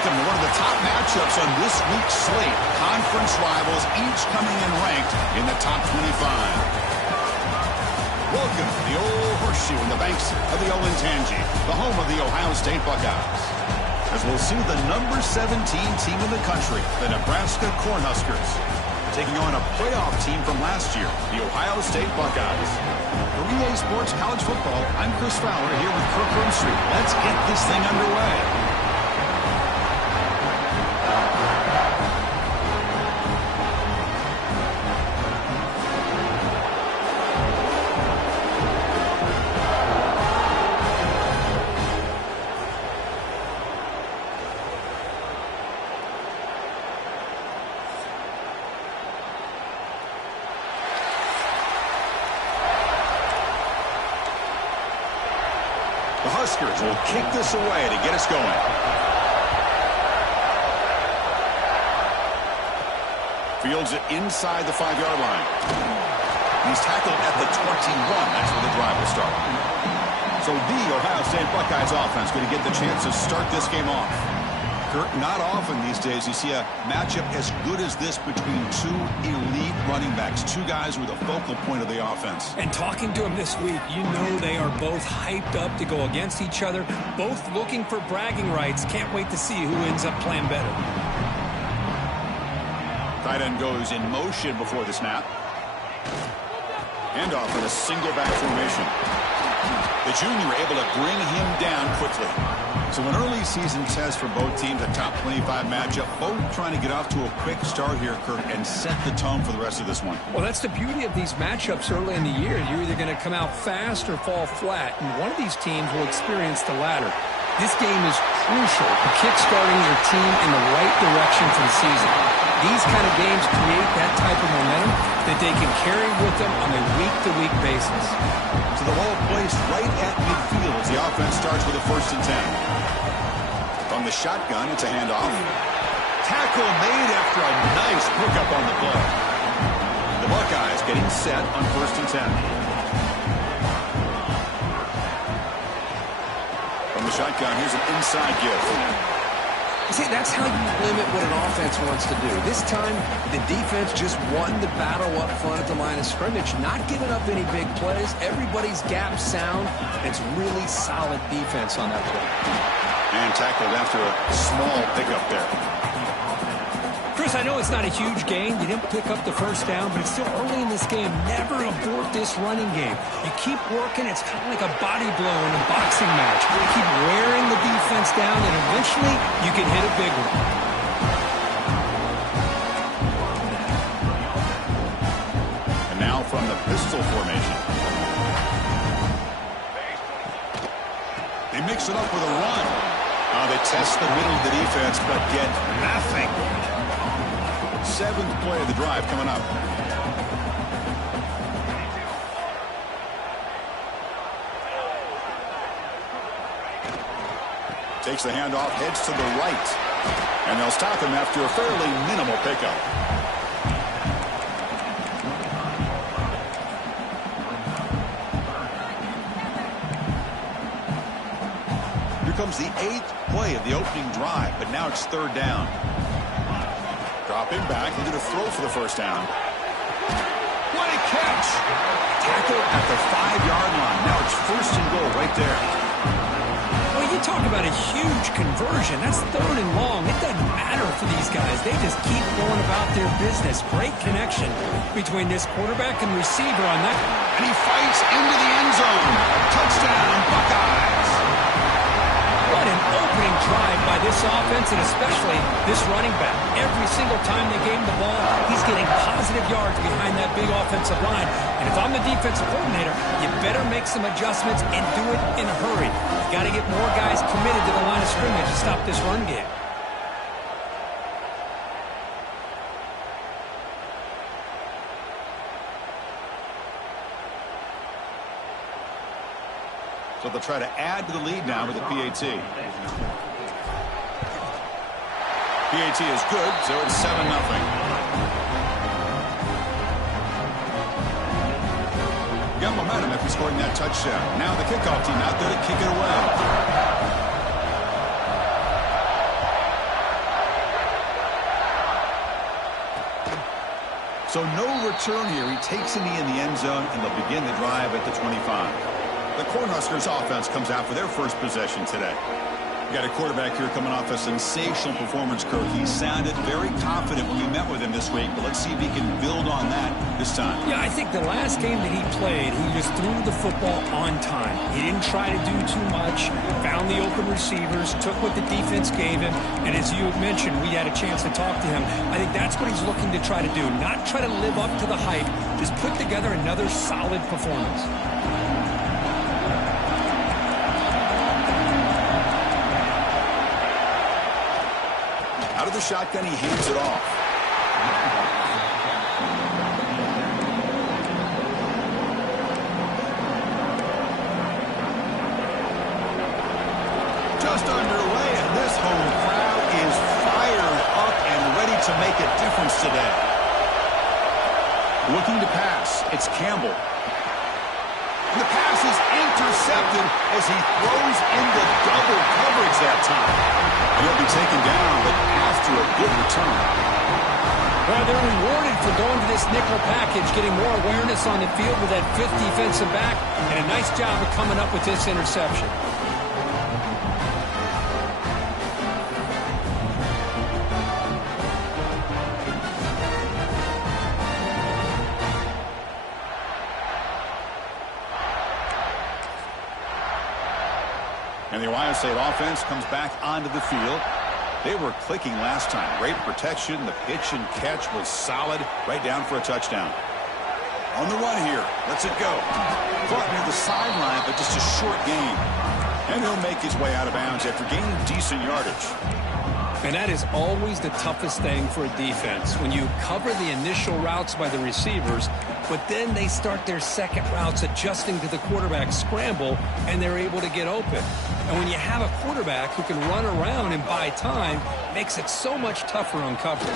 welcome to one of the top matchups on this week's slate. Conference rivals, each coming in ranked in the top 25. Welcome to the old horseshoe in the banks of the Olentangy, the home of the Ohio State Buckeyes. As we'll see the number 17 team in the country, the Nebraska Cornhuskers, taking on a playoff team from last year, the Ohio State Buckeyes. For EA Sports College Football, I'm Chris Fowler here with Kirk Street. Let's get this thing underway. The Huskers will kick this away to get us going. Fields it inside the 5-yard line. He's tackled at the 21. That's where the drive will start. So the Ohio State Buckeyes offense going to get the chance to start this game off. Kirk, not often these days you see a matchup as good as this between two elite running backs, two guys who are the focal point of the offense. And talking to them this week, you know they are both hyped up to go against each other, both looking for bragging rights. Can't wait to see who ends up playing better. Tight end goes in motion before the snap. Handoff in a single back formation. The junior able to bring him down quickly. So an early season test for both teams, a top 25 matchup, both trying to get off to a quick start here, Kirk, and set the tone for the rest of this one. Well, that's the beauty of these matchups early in the year. You're either going to come out fast or fall flat, and one of these teams will experience the latter. This game is crucial for kickstarting your team in the right direction for the season. These kind of games create that type of momentum that they can carry with them on a week-to-week basis. So the ball placed right at midfield as the offense starts with a 1st and 10. From the shotgun, it's a handoff. Tackle made after a nice pickup on the play. The Buckeyes getting set on 1st and 10. From the shotgun, here's an inside give. See, that's how you limit what an offense wants to do. This time, the defense just won the battle up front at the line of scrimmage, not giving up any big plays. Everybody's gap sound. It's really solid defense on that play. And tackled after a small pickup there. Chris, I know it's not a huge gain. You didn't pick up the 1st down, but it's still early in this game. Never abort this running game. You keep working. It's kind of like a body blow in a boxing match. You keep wearing the defense down, and eventually you can hit a big one. And now from the pistol formation. They mix it up with a run. They test the middle of the defense, but get nothing. 7th play of the drive coming up. Takes the handoff, heads to the right. And they'll stop him after a fairly minimal pickup. Here comes the 8th play of the opening drive, but now it's 3rd down. Dropping back, looking to throw for the 1st down. What a catch! Tackle at the 5-yard line. Now it's 1st and goal right there. Well, you talk about a huge conversion. That's 3rd and long. It doesn't matter for these guys. They just keep going about their business. Great connection between this quarterback and receiver on that. And he fights into the end zone. Touchdown, Buckeyes! What an opening drive by this offense, and especially this running back. Every single time they gave him the ball, he's getting positive yards behind that big offensive line. And if I'm the defensive coordinator, you better make some adjustments and do it in a hurry. You got to get more guys committed to the line of scrimmage to stop this run game. So they'll try to add to the lead now with the PAT. PAT is good, so it's 7-0. Got momentum after scoring that touchdown. Now the kickoff team out there to kick it away. So no return here. He takes a knee in the end zone, and they'll begin the drive at the 25. The Cornhuskers offense comes out for their first possession today. You got a quarterback here coming off a sensational performance, Kirk. He sounded very confident when we met with him this week, but let's see if he can build on that this time. Yeah, I think the last game that he played, he just threw the football on time. He didn't try to do too much, found the open receivers, took what the defense gave him, and as you mentioned, we had a chance to talk to him. I think that's what he's looking to try to do, not try to live up to the hype, just put together another solid performance. Out of the shotgun, he hands it off. Just underway, and this home crowd is fired up and ready to make a difference today. Looking to pass, it's Campbell. The pass is intercepted as he throws into double coverage that time. And he'll be taken down, but after a good return. Well, they're rewarded for going to this nickel package, getting more awareness on the field with that fifth defensive back, and a nice job of coming up with this interception. And the Ohio State offense comes back onto the field. They were clicking last time. Great protection. The pitch and catch was solid. Right down for a touchdown. On the run here. Lets it go. Caught near the sideline, but just a short gain. And he'll make his way out of bounds after gaining decent yardage. And that is always the toughest thing for a defense, when you cover the initial routes by the receivers, but then they start their second routes adjusting to the quarterback scramble, and they're able to get open. And when you have a quarterback who can run around and buy time, it makes it so much tougher on coverage.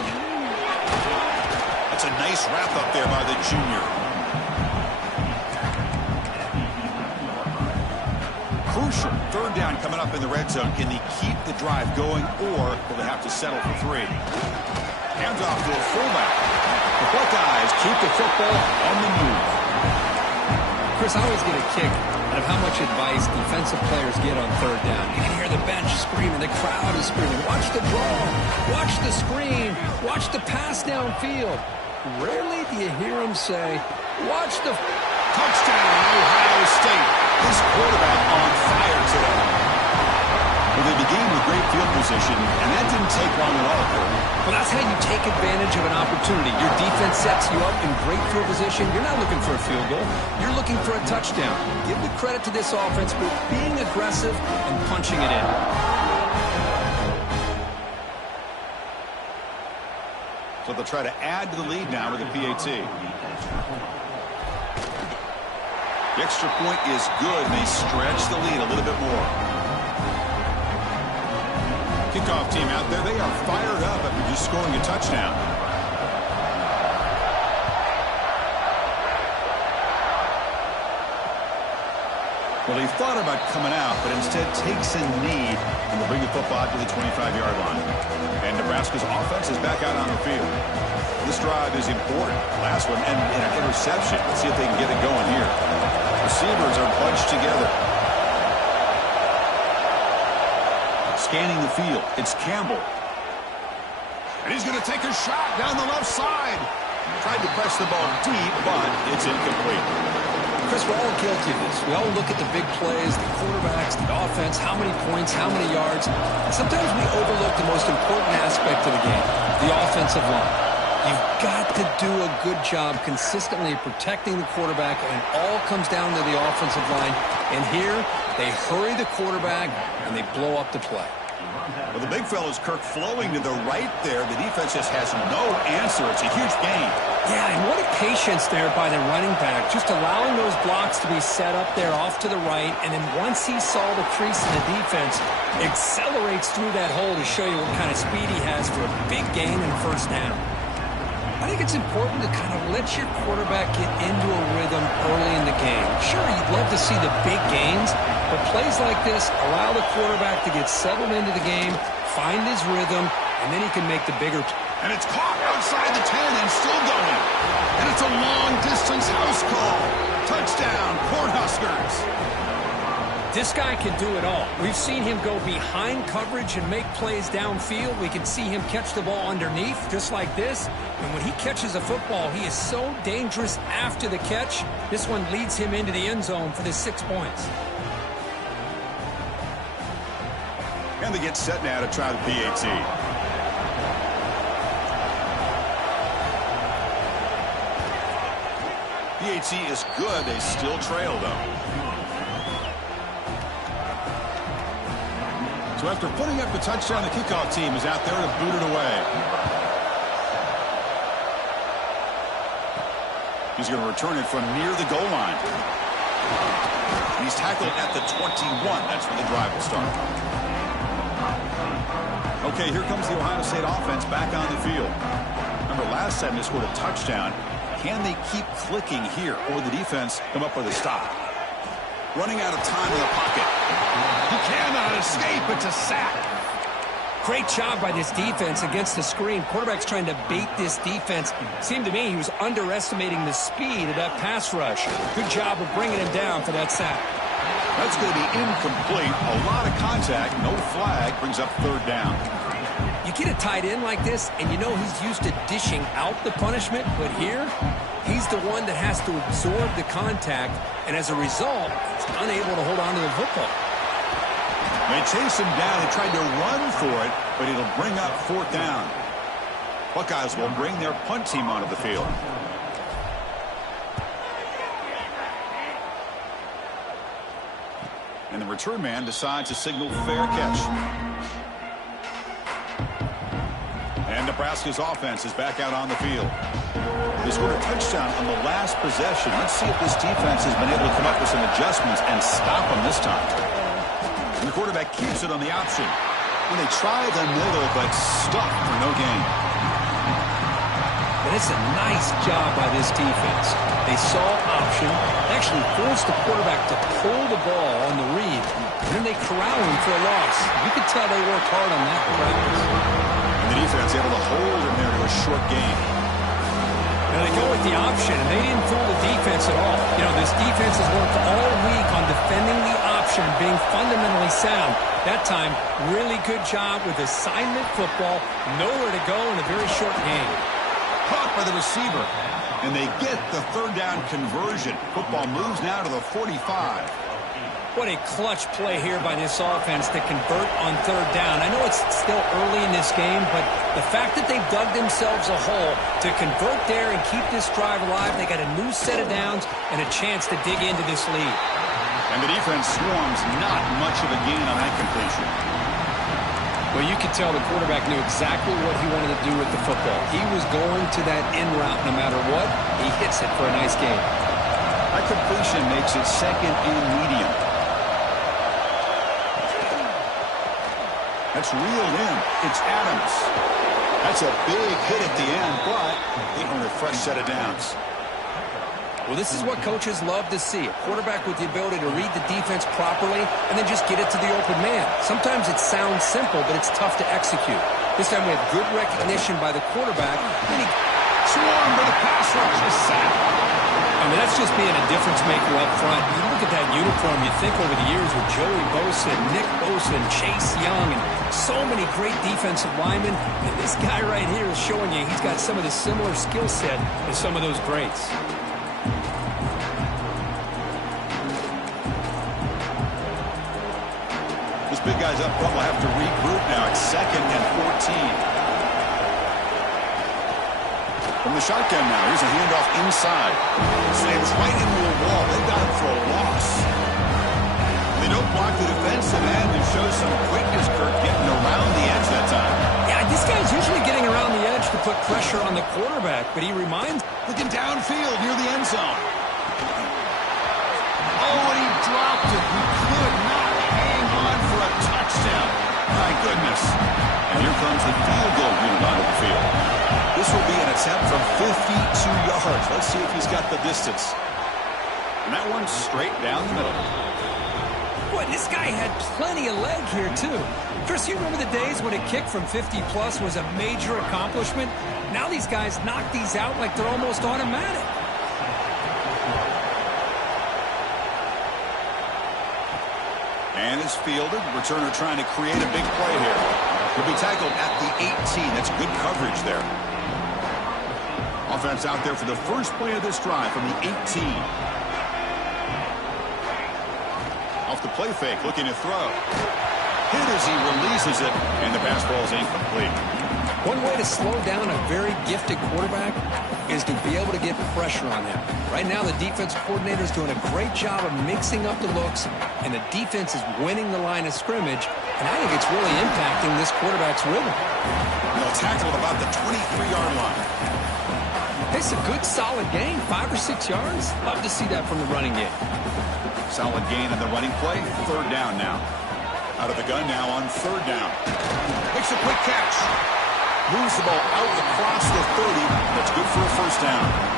That's a nice wrap up there by the junior. Crucial third down coming up in the red zone. Can they keep the drive going, or will they have to settle for 3? Hands off to a fullback. The Buckeyes keep the football on the move. Chris, I always get a kick out of how much advice defensive players get on third down. You can hear the bench screaming, the crowd is screaming, watch the draw, watch the screen, watch the pass downfield. Rarely do you hear them say, watch the touchdown, Ohio State. This quarterback on fire today. Well, they began with great field position, and that didn't take long at all, Kirk. Well, that's how you take advantage of an opportunity. Your defense sets you up in great field position. You're not looking for a field goal. You're looking for a touchdown. Give the credit to this offense for being aggressive and punching it in. So they'll try to add to the lead now with the PAT. The extra point is good, and they stretch the lead a little bit more. Kickoff team out there, they are fired up after just scoring a touchdown. Well, he thought about coming out, but instead takes a knee and will bring the football out to the 25-yard line. And Nebraska's offense is back out on the field. This drive is important. Last one ended in an interception. Let's see if they can get it going here. Receivers are bunched together. Scanning the field. It's Campbell. And he's going to take a shot down the left side. Tried to press the ball deep, but it's incomplete. Chris, we're all guilty of this. We all look at the big plays, the quarterbacks, the offense, how many points, how many yards. And sometimes we overlook the most important aspect of the game, the offensive line. You've got to do a good job consistently protecting the quarterback, and it all comes down to the offensive line. And here, they hurry the quarterback, and they blow up the play. Well, the big fella's Kirk flowing to the right there. The defense just has no answer. It's a huge gain. Yeah, and what a patience there by the running back, just allowing those blocks to be set up there off to the right, and then once he saw the crease in the defense, accelerates through that hole to show you what kind of speed he has for a big gain and first down. I think it's important to kind of let your quarterback get into a rhythm early in the game. Sure, you'd love to see the big gains, but plays like this allow the quarterback to get settled into the game, find his rhythm, and then he can make the bigger And it's caught outside the 10 and still going. And it's a long-distance house call. Touchdown, Cornhuskers. This guy can do it all. We've seen him go behind coverage and make plays downfield. We can see him catch the ball underneath, just like this. And when he catches a football, he is so dangerous after the catch. This one leads him into the end zone for the 6 points. And they get set now to try the PAT. PAT is good. They still trail, though. So after putting up the touchdown, the kickoff team is out there to boot it away. He's going to return it from near the goal line. He's tackled at the 21. That's where the drive will start. Okay, here comes the Ohio State offense back on the field. Remember, last time they scored a touchdown. Can they keep clicking here, or the defense come up with a stop? Running out of time in the pocket. He cannot escape. It's a sack. Great job by this defense against the screen. Quarterback's trying to bait this defense. Seemed to me he was underestimating the speed of that pass rush. Good job of bringing him down for that sack. That's going to be incomplete. A lot of contact. No flag. Brings up third down. You get a tight end like this, and you know he's used to dishing out the punishment, but here, he's the one that has to absorb the contact, and as a result, he's unable to hold on to the football. They chase him down. They tried to run for it, but it'll bring up fourth down. Buckeyes will bring their punt team onto the field. And the return man decides to signal fair catch. And Nebraska's offense is back out on the field. They scored a touchdown on the last possession. Let's see if this defense has been able to come up with some adjustments and stop them this time. And the quarterback keeps it on the option. And they try the middle, but stuck for no gain. And it's a nice job by this defense. They saw option, actually forced the quarterback to pull the ball on the read, and then they corral him for a loss. You could tell they worked hard on that practice. And the defense able to hold him there to a short gain. Now they go with the option, and they didn't fool the defense at all. You know, this defense has worked all week on defending the option, being fundamentally sound. That time, really good job with assignment football. Nowhere to go in a very short game. Caught by the receiver. And they get the third down conversion. Football moves now to the 45. What a clutch play here by this offense to convert on third down. I know it's still early in this game, but the fact that they've dug themselves a hole to convert there and keep this drive alive, they got a new set of downs and a chance to dig into this lead. And the defense swarms, not much of a gain on that completion. Well, you could tell the quarterback knew exactly what he wanted to do with the football. He was going to that in route no matter what. He hits it for a nice gain. That completion makes it second and medium. That's reeled in. It's Adams. That's a big hit at the end, but they earn a fresh set of downs. Well, this is what coaches love to see. A quarterback with the ability to read the defense properly and then just get it to the open man. Sometimes it sounds simple, but it's tough to execute. This time we have good recognition by the quarterback. And he swarmed by the pass rush. A sack. I mean, that's just being a difference maker up front. You look at that uniform, you think over the years with Joey Bosa, Nick Bosa, and Chase Young, and so many great defensive linemen. And this guy right here is showing you he's got some of the similar skill set as some of those greats. This big guy's up front will have to regroup now. It's 2nd and 14. From the shotgun now, here's a handoff inside. Slams right into a wall. They got it for a loss. They don't block the defensive end and show some quickness, Kirk, getting around the edge that time. Yeah, this guy's usually getting around the edge to put pressure on the quarterback, but he reminds... Looking downfield near the end zone. Oh, and he dropped it. He could not hang on for a touchdown. My goodness. And here comes the field goal unit onto the field. This will be an attempt from 52 yards. Let's see if he's got the distance. And that one's straight down the middle. Boy, this guy had plenty of leg here, too. Chris, you remember the days when a kick from 50-plus was a major accomplishment? Now these guys knock these out like they're almost automatic. And is fielded. Returner trying to create a big play here. He'll be tackled at the 18. That's good coverage there. Offense out there for the first play of this drive from the 18. Off the play fake, looking to throw. Hit as he releases it, and the pass ball is incomplete. One way to slow down a very gifted quarterback is to be able to get pressure on him. Right now, the defense coordinator is doing a great job of mixing up the looks, and the defense is winning the line of scrimmage, and I think it's really impacting this quarterback's rhythm. They'll tackle at about the 23-yard line. It's a good, solid gain, 5 or 6 yards. Love to see that from the running game. Solid gain in the running play. Third down now. Out of the gun now on third down. Makes a quick catch. Moves the ball out across the 30. That's good for a first down.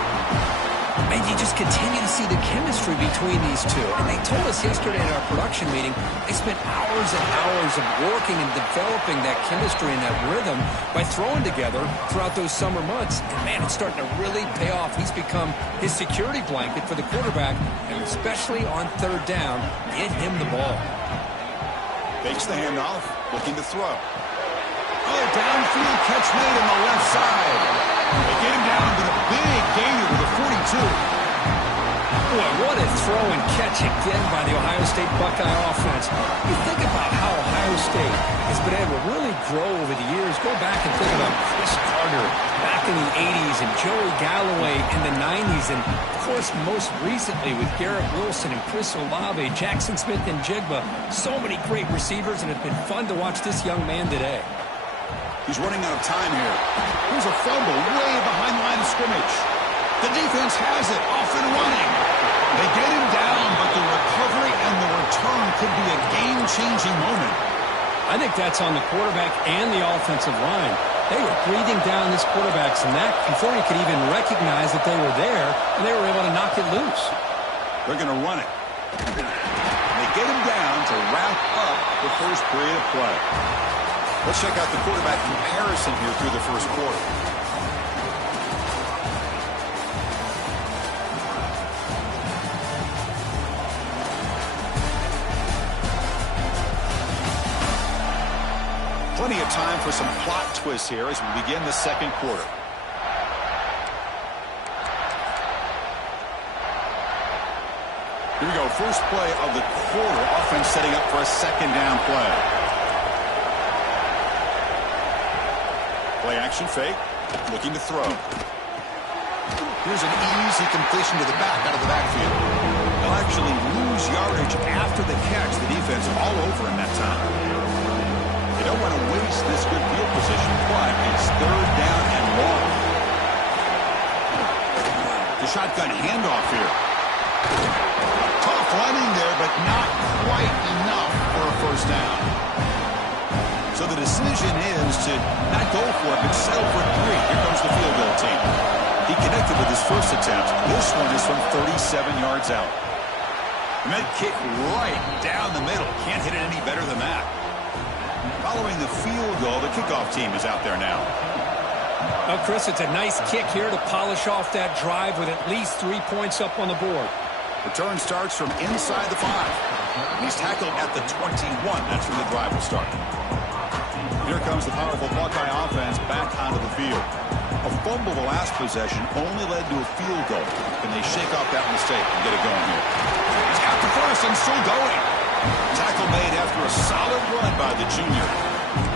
And you just continue to see the chemistry between these two. And they told us yesterday at our production meeting, they spent hours and hours of working and developing that chemistry and that rhythm by throwing together throughout those summer months. And, man, it's starting to really pay off. He's become his security blanket for the quarterback, and especially on third down, get him the ball. Fakes the handoff, looking to throw. Oh, downfield catch made on the left side. They get him down to the big gainer to the 42. Boy, what a throw and catch again by the Ohio State Buckeye offense. You think about how Ohio State has been able to really grow over the years. Go back and think about Chris Carter back in the 80s and Joey Galloway in the 90s. And, of course, most recently with Garrett Wilson and Chris Olave, Jackson Smith and Jigba. So many great receivers, and it's been fun to watch this young man today. He's running out of time here. Here's a fumble way behind the line of scrimmage. The defense has it, off and running. They get him down, but the recovery and the return could be a game-changing moment. I think that's on the quarterback and the offensive line. They were breathing down this quarterback's neck before he could even recognize that they were there, and they were able to knock it loose. They're going to run it. They get him down to wrap up the first period of play. Let's check out the quarterback comparison here through the first quarter. Plenty of time for some plot twists here as we begin the second quarter. Here we go, first play of the quarter. Offense setting up for a second down play. Play action fake, looking to throw. Here's an easy completion to the back out of the backfield. They'll actually lose yardage after the catch. The defense all over him that time. They don't want to waste this good field position, but it's third down and long. The shotgun handoff here. Tough running there, but not quite enough for a first down. So the decision is to not go for it, but settle for 3. Here comes the field goal team. He connected with his first attempt. This one is from 37 yards out. And that kick right down the middle. Can't hit it any better than that. Following the field goal, the kickoff team is out there now. Well, Chris, it's a nice kick here to polish off that drive with at least 3 points up on the board. Return starts from inside the 5. He's tackled at the 21. That's when the drive will start. Here comes the powerful Buckeye offense back onto the field. A fumble the last possession only led to a field goal. Can they shake off that mistake and get it going here? He's got the first and still going. Tackle made after a solid run by the junior.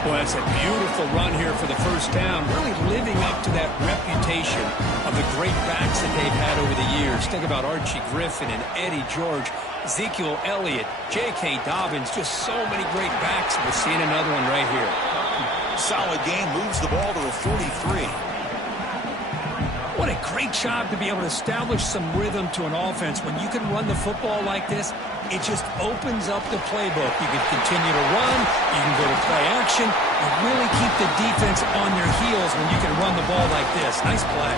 Well, that's a beautiful run here for the first down, really living up to that reputation of the great backs that they've had over the years. Think about Archie Griffin and Eddie George, Ezekiel Elliott, J.K. Dobbins, just so many great backs. We're seeing another one right here. Solid gain, moves the ball to the 43. What a great job to be able to establish some rhythm to an offense. When you can run the football like this, it just opens up the playbook. You can continue to run, you can go to play action, and really keep the defense on their heels when you can run the ball like this. Nice play.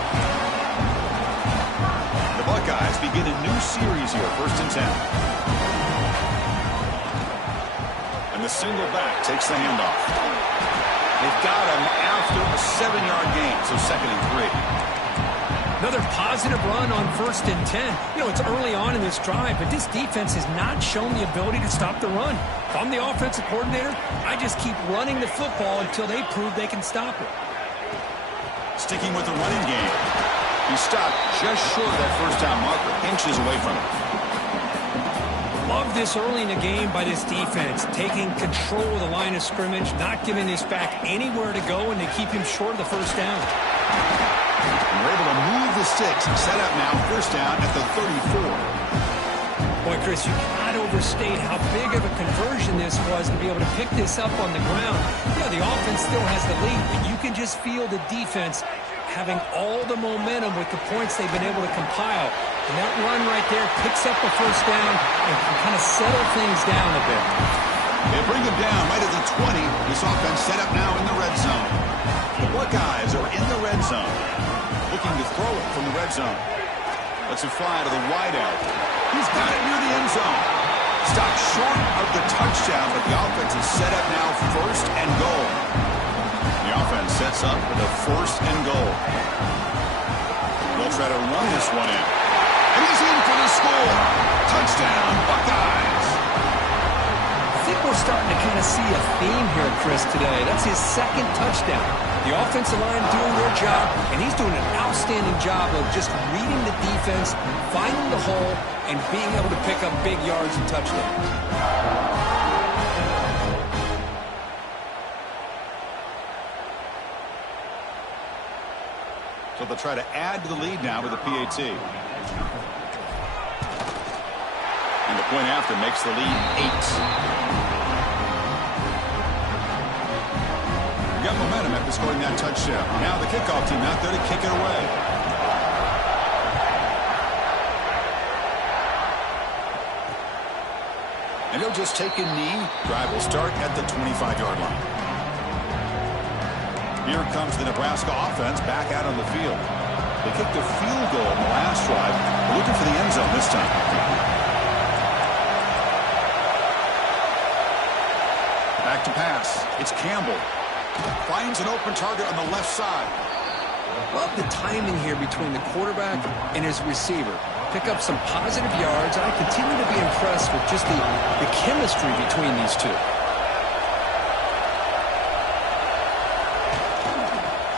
The Buckeyes begin a new series here, 1st and 10. And the single back takes the handoff. They've got him after a 7-yard gain, so 2nd and 3. Another positive run on 1st and 10. You know, it's early on in this drive, but this defense has not shown the ability to stop the run. If I'm the offensive coordinator, I just keep running the football until they prove they can stop it. Sticking with the running game. He stopped just short of that first down marker, inches away from it. Love this early in the game by this defense, taking control of the line of scrimmage, not giving this back anywhere to go, and to keep him short of the first down. And we're able to move the sticks. Set up now, first down at the 34. Boy, Chris, you cannot overstate how big of a conversion this was to be able to pick this up on the ground. Yeah, the offense still has the lead, but you can just feel the defense having all the momentum with the points they've been able to compile. And that run right there picks up a first down and can kind of settle things down a bit. They bring him down right at the 20. This offense set up now in the red zone. The Buckeyes are in the red zone, looking to throw it from the red zone. Lets it fly to the wideout. He's got it near the end zone. Stopped short of the touchdown, but the offense is set up now 1st and goal. The offense sets up with a 1st and goal. They'll try to run this one in. And he's in for the score. Touchdown, Buckeyes. I think we're starting to kind of see a theme here, Chris, today. That's his 2nd touchdown. The offensive line doing their job, and he's doing an outstanding job of just reading the defense, finding the hole, and being able to pick up big yards and touchdowns. So they'll try to add to the lead now with a PAT. And the point after makes the lead 8. We got momentum after scoring that touchdown. Now the kickoff team out there to kick it away. And he'll just take a knee. Drive will start at the 25-yard line. Here comes the Nebraska offense back out on the field. They kicked a field goal in the last drive. They're looking for the end zone this time. Back to pass. It's Campbell. Finds an open target on the left side. Love the timing here between the quarterback and his receiver. Pick up some positive yards, and I continue to be impressed with just the chemistry between these two.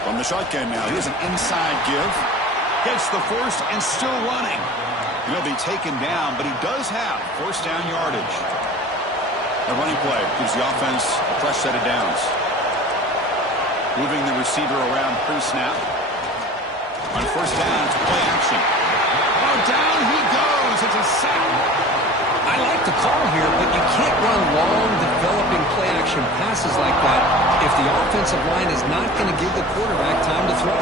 From the shotgun now, here's an inside give. Gets the first and still running. He'll be taken down, but he does have first down yardage. A running play gives the offense a fresh set of downs. Moving the receiver around pre-snap. On first down, it's play action. Oh, down he goes. It's a sack. I like the call here, but you can't run long, developing play-action passes like that if the offensive line is not going to give the quarterback time to throw.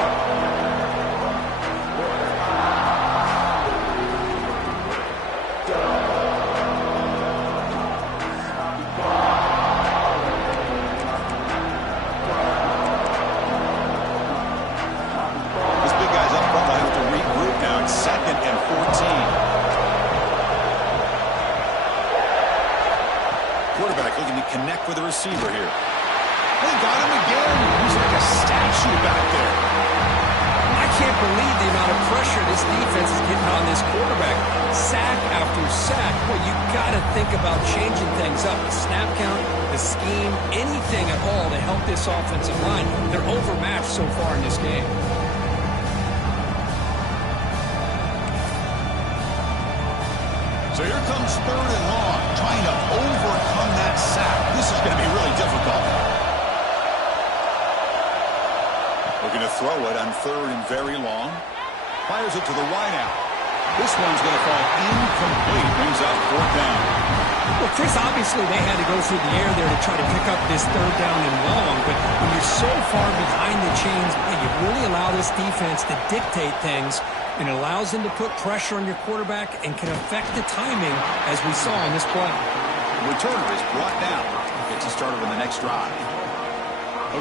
This big guy's up front will have to regroup now. It's 2nd and 14. Quarterback looking to connect with the receiver here. They got him again. He's like a statue back there. I can't believe the amount of pressure this defense is getting on this quarterback. Sack after sack. Well, you got to think about changing things up. The snap count, the scheme, anything at all to help this offensive line. They're overmatched so far in this game. So here comes 3rd and long, trying to overcome that sack. This is going to be really difficult. Looking to throw it on 3rd and very long. Fires it to the wideout. This one's going to fall incomplete. Brings up 4th down. Well, Chris, obviously they had to go through the air there to try to pick up this 3rd down and long, but when you're so far behind the chains, you really allow this defense to dictate things, and it allows them to put pressure on your quarterback and can affect the timing, as we saw in this play. The returner is brought down. Gets us started on the next drive.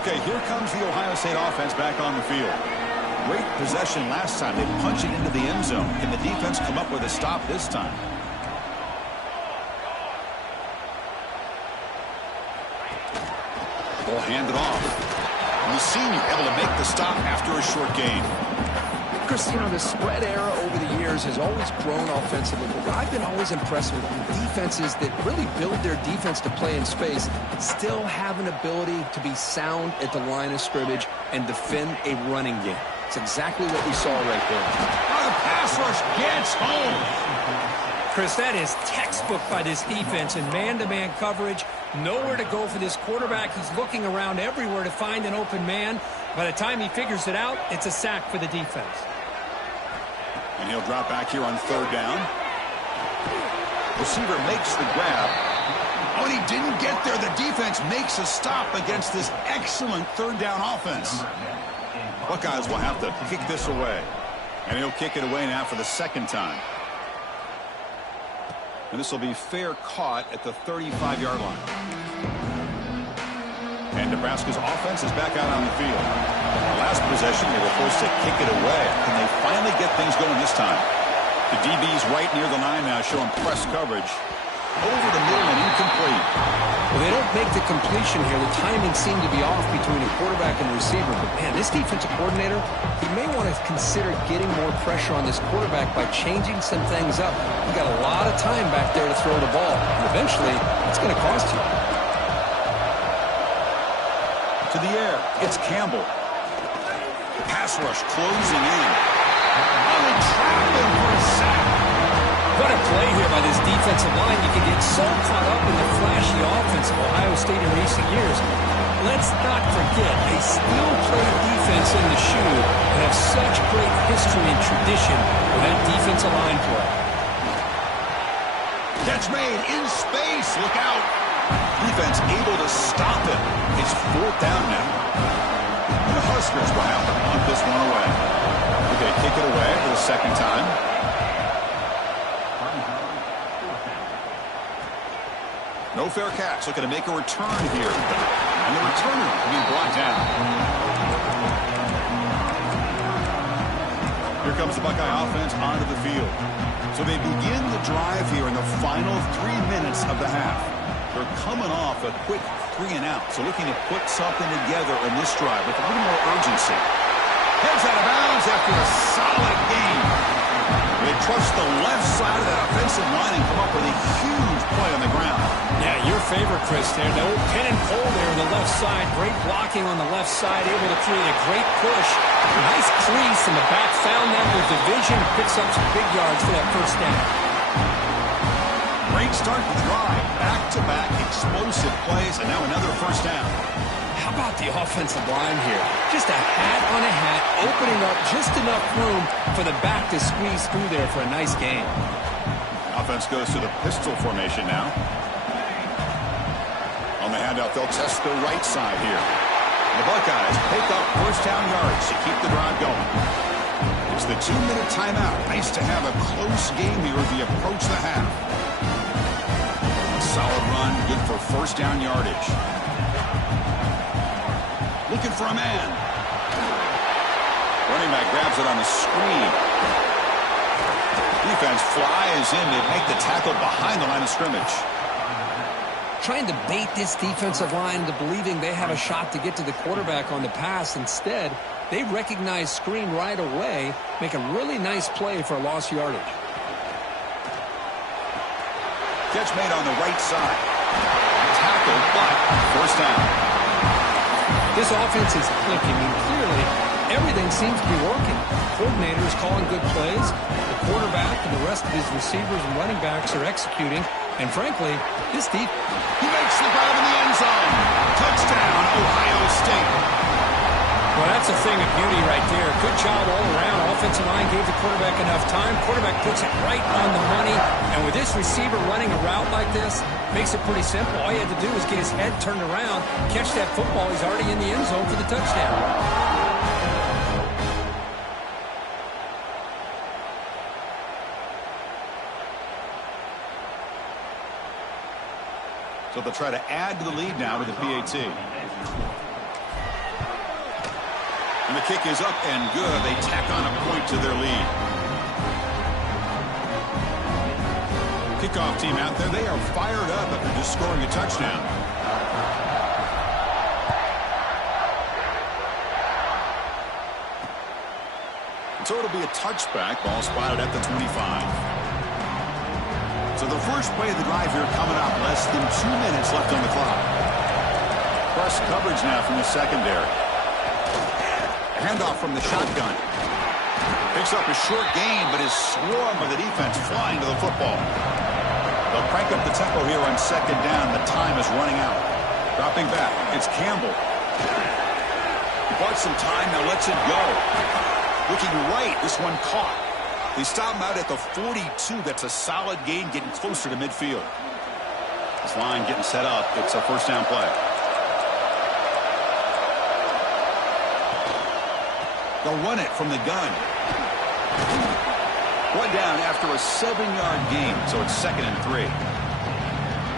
Okay, here comes the Ohio State offense back on the field. Great possession last time. They punch it into the end zone. Can the defense come up with a stop this time? Will hand it off. And the senior able to make the stop after a short gain. Chris, you know, the spread era over the years has always grown offensively, but I've been always impressed with defenses that really build their defense to play in space, still have an ability to be sound at the line of scrimmage and defend a running game. It's exactly what we saw right there. Oh, the pass rush gets home. Chris, that is textbook by this defense in man-to-man coverage. Nowhere to go for this quarterback. He's looking around everywhere to find an open man. By the time he figures it out, it's a sack for the defense. And he'll drop back here on third down. Receiver makes the grab. Oh, and he didn't get there. The defense makes a stop against this excellent third down offense. Buckeyes will have to kick this away. And he'll kick it away now for the second time. And this will be fair caught at the 35-yard line. And Nebraska's offense is back out on the field. Last possession, they were forced to kick it away. Can they finally get things going this time? The DB's right near the line now, showing press coverage. Over the middle and incomplete. Well, they don't make the completion here. The timing seemed to be off between a quarterback and a receiver. But, man, this defensive coordinator, he may want to consider getting more pressure on this quarterback by changing some things up. You got a lot of time back there to throw the ball. And eventually, it's going to cost you. To the air, it's Campbell. The pass rush closing in. Oh, they trap him for a sack. What a play here by this defensive line. You can get so caught up in the flashy offense of Ohio State in recent years. Let's not forget, they still play defense in the shoe and have such great history and tradition with that defensive line play. Catch made in space. Look out. Defense able to stop it. It's fourth down now. And the Huskers will have to punt this one away. Okay, kick it away for the second time. No fair catch. Looking to make a return here. And the returner will be brought down. Here comes the Buckeye offense onto the field. So they begin the drive here in the final 3 minutes of the half. They're coming off a quick 3-and-out. So looking to put something together in this drive with a little more urgency. Heads out of bounds after a solid game. They trust the left side of that offensive line and come up with a huge play on the ground. Yeah, your favorite, Chris, there. The old pin and pull there on the left side. Great blocking on the left side, able to create a great push. Nice crease in the back. Found them with the vision. Picks up some big yards for that first down. Great start to the drive. Back-to-back explosive plays, and now another first down. How about the offensive line here? Just a hat on a hat, opening up just enough room for the back to squeeze through there for a nice gain. Offense goes to the pistol formation now. On the handout, they'll test the right side here. The Buckeyes pick up first down yards to keep the drive going. It's the 2-minute timeout. Nice to have a close game here as we approach the half. A solid run, good for first down yardage. Looking for a man. Running back grabs it on the screen. Defense flies in to make the tackle behind the line of scrimmage. Trying to bait this defensive line into believing they have a shot to get to the quarterback on the pass. Instead, they recognize screen right away, make a really nice play for a lost yardage. Catch made on the right side. Tackle, but first down. This offense is clicking, and clearly everything seems to be working. The coordinator is calling good plays. The quarterback and the rest of his receivers and running backs are executing. And frankly, this deep. He makes the grab in the end zone. Touchdown, Ohio State. Well, that's a thing of beauty right there. Good job all around. Offensive line gave the quarterback enough time. Quarterback puts it right on the money. And with this receiver running a route like this, makes it pretty simple. All you had to do was get his head turned around, catch that football. He's already in the end zone for the touchdown. So they'll try to add to the lead now with the PAT. And the kick is up and good. They tack on a point to their lead. Kickoff team out there. They are fired up after just scoring a touchdown. So it'll be a touchback. Ball spotted at the 25. So the first play of the drive here coming up. Less than 2 minutes left on the clock. Press coverage now from the secondary. Handoff from the shotgun. Picks up a short gain, but is swarmed by the defense flying to the football. They'll crank up the tempo here on second down. The time is running out. Dropping back. It's Campbell. He bought some time. Now lets it go. Looking right. This one caught. They stop him out at the 42. That's a solid gain, getting closer to midfield. This line getting set up. It's a first down play. They'll run it from the gun. One down after a 7-yard gain, so it's 2nd and 3.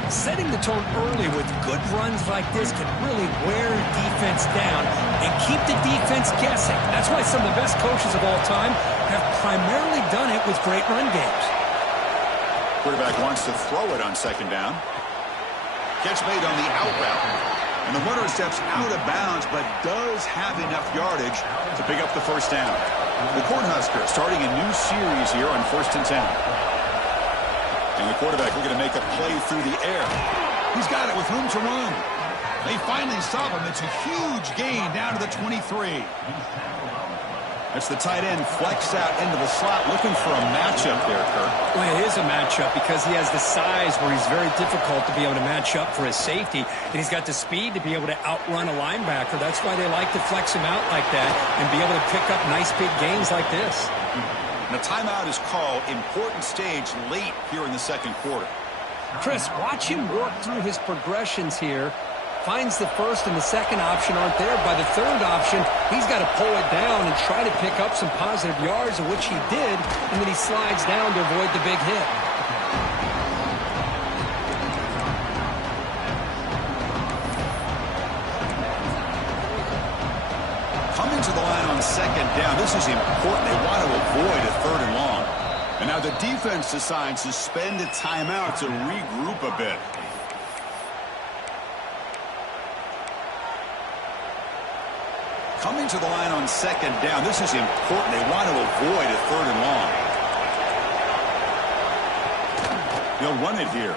Setting the tone early with good runs like this can really wear defense down and keep the defense guessing. That's why some of the best coaches of all time have primarily done it with great run games. Quarterback wants to throw it on second down. Catch made on the out route. And the runner steps out of bounds, but does have enough yardage to pick up the first down. The Cornhuskers starting a new series here on 1st and 10. And the quarterback looking to make a play through the air. He's got it with room to run. They finally stop him. It's a huge gain down to the 23. That's the tight end flexed out into the slot, looking for a matchup there, Kirk. Well, it is a matchup because he has the size where he's very difficult to be able to match up for his safety, and he's got the speed to be able to outrun a linebacker. That's why they like to flex him out like that and be able to pick up nice big gains like this. And a timeout is called. Important stage late here in the second quarter. Chris, watch him work through his progressions here. Finds the first and the second option aren't there. By the third option, he's got to pull it down and try to pick up some positive yards, of which he did, and then he slides down to avoid the big hit. Coming to the line on second down, this is important. They want to avoid a 3rd and long. And now the defense decides to spend a timeout to regroup a bit. Coming to the line on second down. This is important. They want to avoid a 3rd and long. They'll run it here.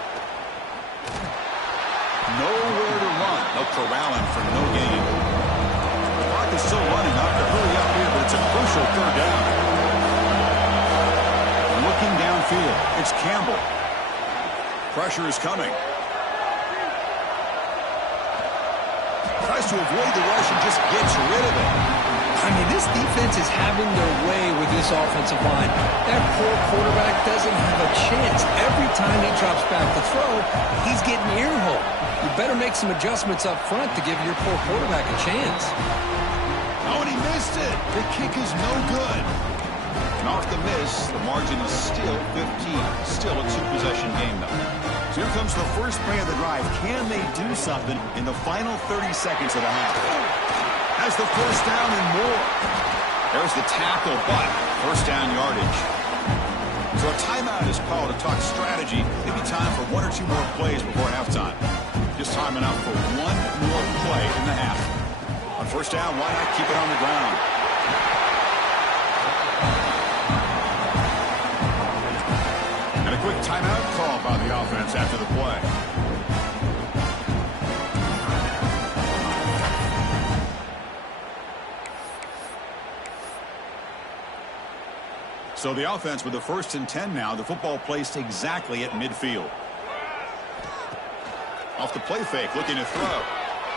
Nowhere to run. They'll corral him for no gain. The clock is still running. Not to hurry up here, but it's a crucial 3rd down. Looking downfield. It's Campbell. Pressure is coming. Tries to avoid the rush and just gets rid of it. I mean, this defense is having their way with this offensive line. That poor quarterback doesn't have a chance. Every time he drops back to throw, he's getting earholed. You better make some adjustments up front to give your poor quarterback a chance. Oh, and he missed it. The kick is no good. And off the miss, the margin is still 15. Still a 2-possession game, though. So here comes the first play of the drive. Can they do something in the final 30 seconds of the half? Has the first down and more. There's the tackle, but first down yardage. So a timeout is called to talk strategy. Maybe time for 1 or 2 more plays before halftime. Just time enough for 1 more play in the half. On first down, why not keep it on the ground? And a quick timeout call by the offense after the play. So the offense with the 1st and 10 now. The football placed exactly at midfield. Off the play fake, looking to throw.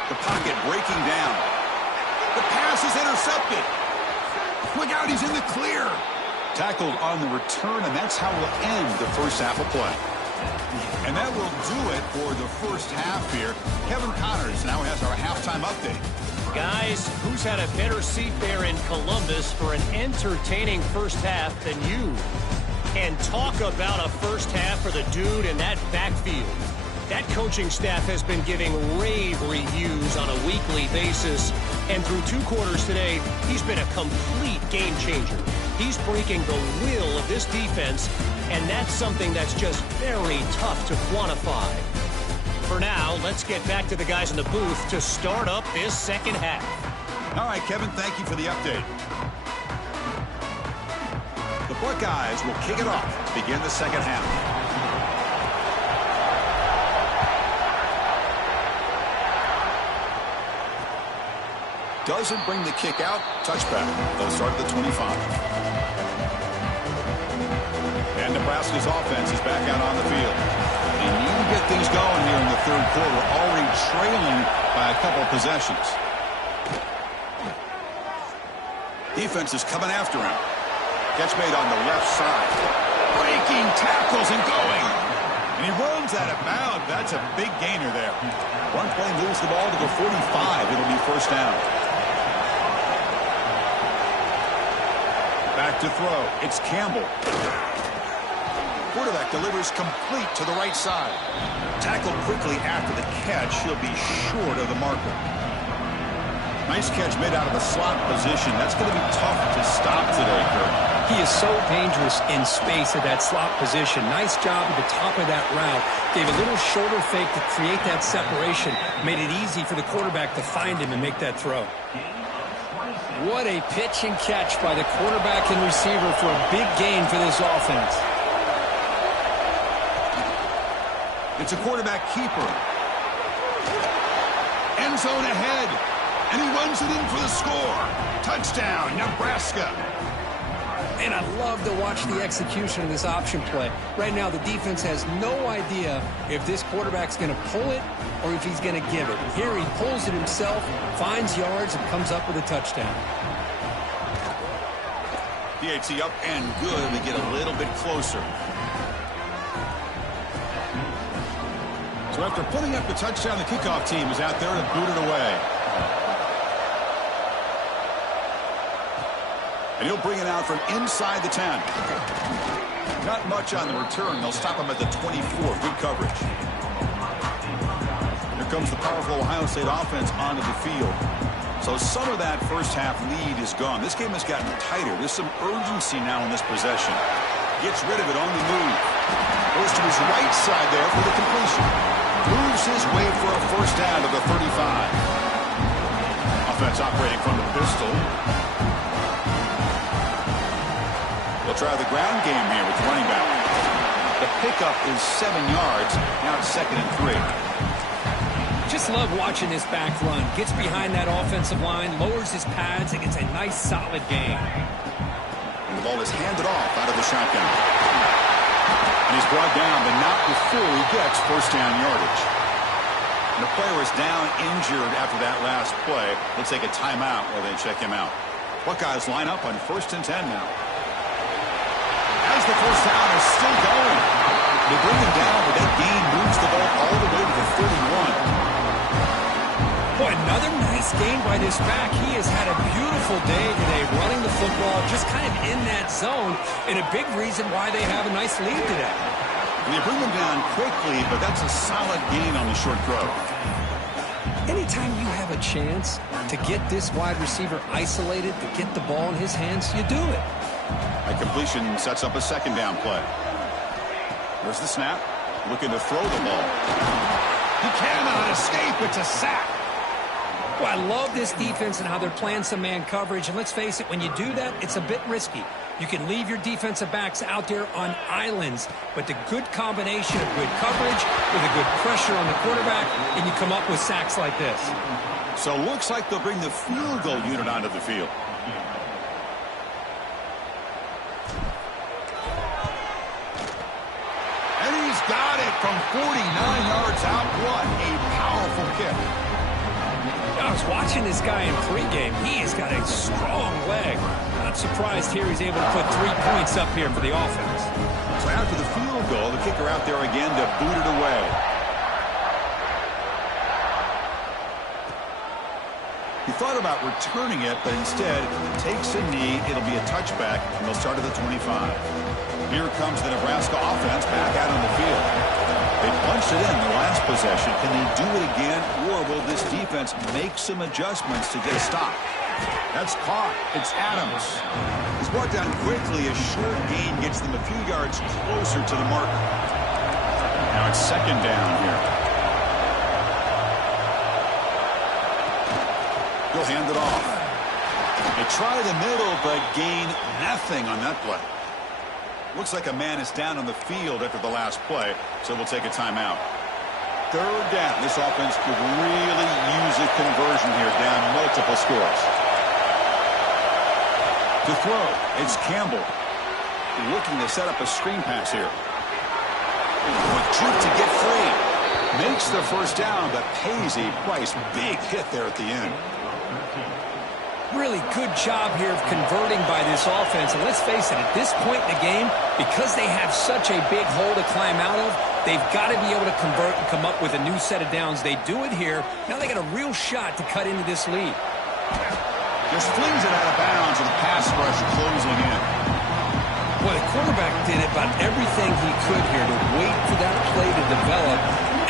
The pocket breaking down. The pass is intercepted. Look out, he's in the clear. Tackled on the return, and that's how we'll end the first half of play. And that will do it for the first half here. Kevin Connors now has our halftime update. Guys, who's had a better seat there in Columbus for an entertaining first half than you? And talk about a first half for the dude in that backfield. That coaching staff has been giving rave reviews on a weekly basis. And through 2 quarters today, he's been a complete game changer. He's breaking the will of this defense, and that's something that's just very tough to quantify. For now, let's get back to the guys in the booth to start up this second half. All right, Kevin, thank you for the update. Buckeyes will kick it off to begin the second half. Doesn't bring the kick out. Touchback. They'll start at the 25. And Nebraska's offense is back out on the field. And you can get things going here in the third quarter, already trailing by a couple possessions. Defense is coming after him. Catch made on the left side. Breaking tackles and going. And he runs out of bounds. That's a big gainer there. One play moves the ball to the 45. It'll be first down. Back to throw. It's Campbell. Quarterback delivers complete to the right side. Tackled quickly after the catch. He'll be short of the marker. Nice catch made out of the slot position. That's going to be tough to stop today, Kurt. He is so dangerous in space at that slot position. Nice job at the top of that route. Gave a little shoulder fake to create that separation. Made it easy for the quarterback to find him and make that throw. What a pitch and catch by the quarterback and receiver for a big gain for this offense. It's a quarterback keeper. End zone ahead. And he runs it in for the score. Touchdown, Nebraska. And I love to watch the execution of this option play. Right now, the defense has no idea if this quarterback's going to pull it or if he's going to give it. Here he pulls it himself, finds yards, and comes up with a touchdown. PAT up and good. We get a little bit closer. So after putting up the touchdown, the kickoff team is out there to boot it away. And he'll bring it out from inside the 10. Not much on the return. They'll stop him at the 24. Good coverage. Here comes the powerful Ohio State offense onto the field. So some of that first half lead is gone. This game has gotten tighter. There's some urgency now in this possession. Gets rid of it on the move. Goes to his right side there for the completion. Moves his way for a first down to the 35. Offense operating from the pistol. They'll try the ground game here with the running back. The pickup is 7 yards. Now it's 2nd and 3. Just love watching this back run. Gets behind that offensive line, lowers his pads, and gets a nice solid gain. And the ball is handed off out of the shotgun. And he's brought down, but not before he gets first down yardage. And the player is down injured after that last play. They'll take a timeout while they check him out. Buckeyes line up on 1st and 10 now. As the first down is still going. They bring him down, but that gain moves the ball all the way to the 31. Boy, another nice gain by this back. He has had a beautiful day today running the football, just kind of in that zone, and a big reason why they have a nice lead today. And they bring him down quickly, but that's a solid gain on the short throw. Anytime you have a chance to get this wide receiver isolated, to get the ball in his hands, you do it. A completion sets up a second down play. There's the snap. Looking to throw the ball. He cannot escape. It's a sack. Well, I love this defense and how they're playing some man coverage. And let's face it, when you do that, it's a bit risky. You can leave your defensive backs out there on islands, but the good combination of good coverage with a good pressure on the quarterback, and you come up with sacks like this. So looks like they'll bring the field goal unit onto the field. And he's got it from 49 yards out. What a powerful kick. I was watching this guy in pregame. He has got a strong leg. Not surprised here he's able to put 3 points up here for the offense. So after the field goal, the kicker out there again to boot it away. He thought about returning it, but instead takes a knee. It'll be a touchback, and they'll start at the 25. Here comes the Nebraska offense back out on the field. They punched it in the last possession. Can they do it again, or will this defense make some adjustments to get a stop? That's caught. It's Adams. He's brought down quickly. A short gain gets them a few yards closer to the marker. Now it's second down here. He'll hand it off. They try the middle, but gain nothing on that play. Looks like a man is down on the field after the last play, so we'll take a timeout. Third down. This offense could really use a conversion here, down multiple scores. To throw, it's Campbell. Looking to set up a screen pass here. With juke to get free. Makes the first down, but pays a price. Big hit there at the end. Really good job here of converting by this offense. And let's face it, at this point in the game, because they have such a big hole to climb out of, they've got to be able to convert and come up with a new set of downs. They do it here. Now they got a real shot to cut into this lead. Just flings it out of bounds, and the pass rush closing in. Well, the quarterback did about everything he could here to wait for that play to develop,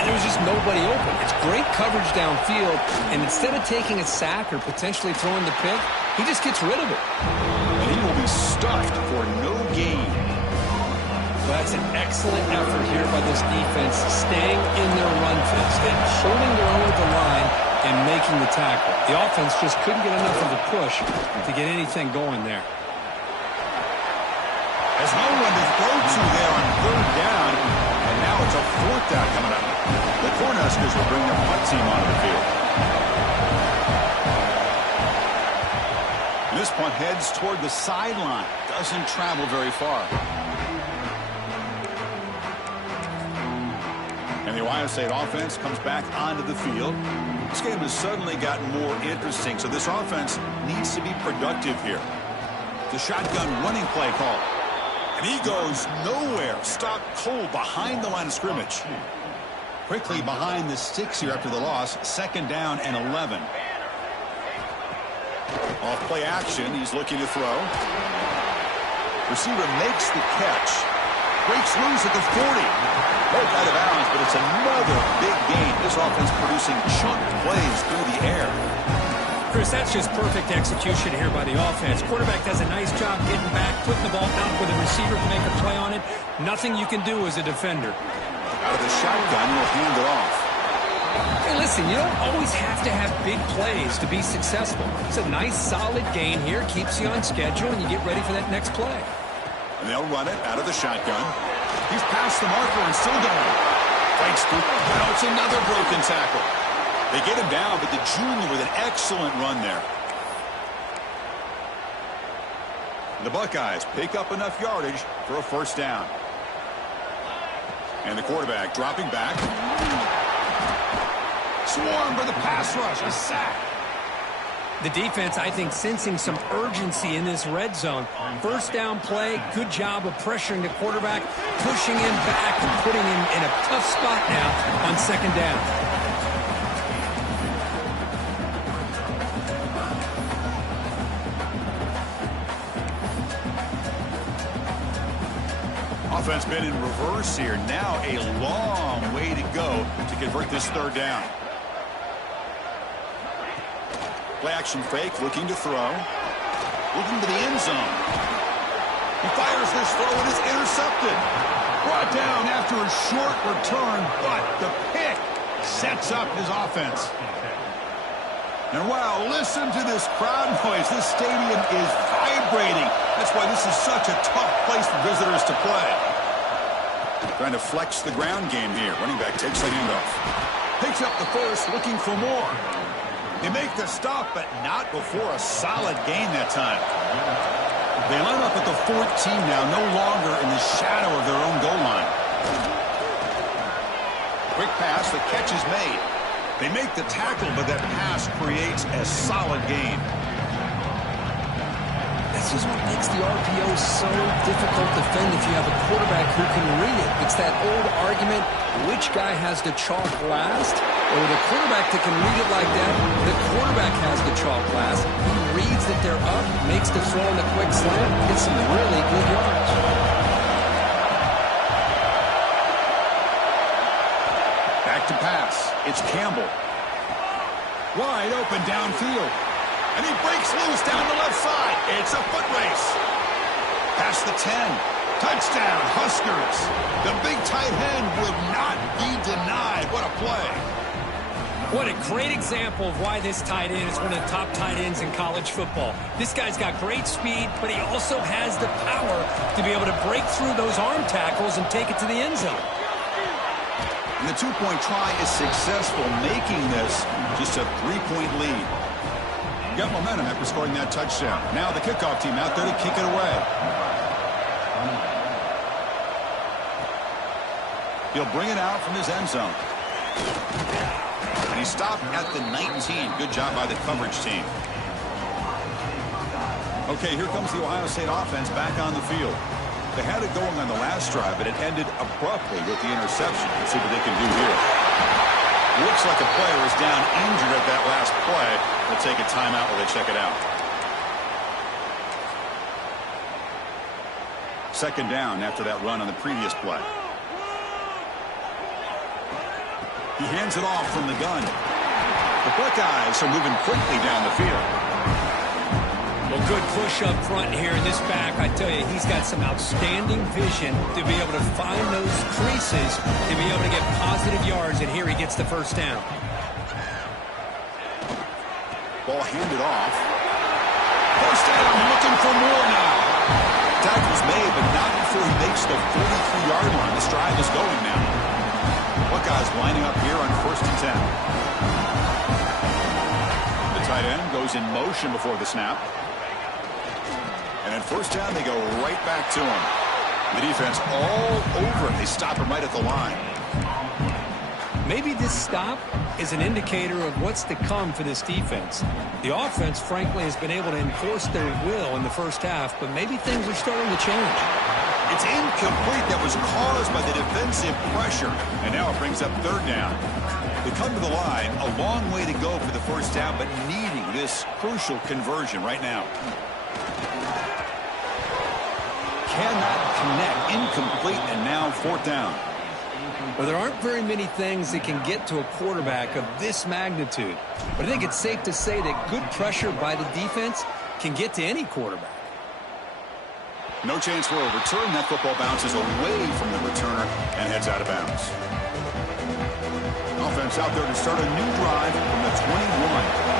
and there was just nobody open. It's great coverage downfield, and instead of taking a sack or potentially throwing the pick, he just gets rid of it. And he will be stuffed for no gain. So that's an excellent effort here by this defense, staying in their run fits and holding their own at the line and making the tackle. The offense just couldn't get enough of a push to get anything going there. There's no one to throw to there on third down, and now it's a fourth down coming up. The Cornhuskers will bring their punt team onto the field. This punt heads toward the sideline. Doesn't travel very far. And the Ohio State offense comes back onto the field. This game has suddenly gotten more interesting, so this offense needs to be productive here. The shotgun running play call. And he goes nowhere. Stopped cold behind the line of scrimmage. Quickly behind the sticks here after the loss. Second down and 11. Off play action. He's looking to throw. Receiver makes the catch. Breaks loose at the 40. Both out of bounds, but it's another big gain. This offense producing chunk plays through the air. Chris, that's just perfect execution here by the offense. Quarterback does a nice job getting back, putting the ball out with a receiver to make a play on it. Nothing you can do as a defender. Out of the shotgun, he'll hand it off. Hey, listen, you don't always have to have big plays to be successful. It's a nice, solid gain here, keeps you on schedule, and you get ready for that next play. And they'll run it out of the shotgun. He's past the marker and still going. Breaks through. Now it's another broken tackle. They get him down, but the junior with an excellent run there. The Buckeyes pick up enough yardage for a first down. And the quarterback dropping back. Swarmed by the pass rush. A sack. The defense, I think, sensing some urgency in this red zone. First down play, good job of pressuring the quarterback, pushing him back and putting him in a tough spot now on second down. Offense been in reverse here. Now a long way to go to convert this third down. Play action fake, looking to throw. Looking to the end zone. He fires this throw and is intercepted. Brought down after a short return, but the pick sets up his offense. And wow, listen to this crowd noise. This stadium is vibrating. That's why this is such a tough place for visitors to play. Trying to flex the ground game here. Running back takes the handoff. Picks up the first, looking for more. They make the stop, but not before a solid gain that time. They line up at the 14 now, no longer in the shadow of their own goal line. Quick pass, the catch is made. They make the tackle, but that pass creates a solid gain. This is what makes the RPO so difficult to defend if you have a quarterback who can read it. It's that old argument, which guy has the chalk last? Or the quarterback that can read it like that, the quarterback has the chalk last. He reads that they're up, makes the throw in the quick slant, gets some really good yards. Back to pass. It's Campbell. Wide open downfield. And he breaks loose down the left side. It's a foot race. Past the 10. Touchdown, Huskers. The big tight end would not be denied. What a play. What a great example of why this tight end is one of the top tight ends in college football. This guy's got great speed, but he also has the power to be able to break through those arm tackles and take it to the end zone. And the two-point try is successful, making this just a three-point lead. Got momentum after scoring that touchdown. Now the kickoff team out there to kick it away. He'll bring it out from his end zone. And he stopped at the 19. Good job by the coverage team. Okay, here comes the Ohio State offense back on the field. They had it going on the last drive, but it ended abruptly with the interception. Let's see what they can do here. Looks like a player is down injured at that last play. They'll take a timeout while they check it out. Second down after that run on the previous play. He hands it off from the gun. The Buckeyes are moving quickly down the field. Well, good push up front here in this back. I tell you, he's got some outstanding vision to be able to find those creases, to be able to get positive yards, and here he gets the first down. Ball handed off. First down, looking for more now. Tackle's made, but not before he makes the 43-yard line. This drive is going now. Buckeyes lining up here on 1st and 10. The tight end goes in motion before the snap. And then first down, they go right back to him. The defense all over it. They stop him right at the line. Maybe this stop is an indicator of what's to come for this defense. The offense, frankly, has been able to enforce their will in the first half, but maybe things are starting to change. It's incomplete. That was caused by the defensive pressure. And now it brings up third down. They come to the line, a long way to go for the first down, but needing this crucial conversion right now. Cannot connect. Incomplete, and now fourth down. Well, there aren't very many things that can get to a quarterback of this magnitude. But I think it's safe to say that good pressure by the defense can get to any quarterback. No chance for a return. That football bounces away from the returner and heads out of bounds. Offense out there to start a new drive from the 21.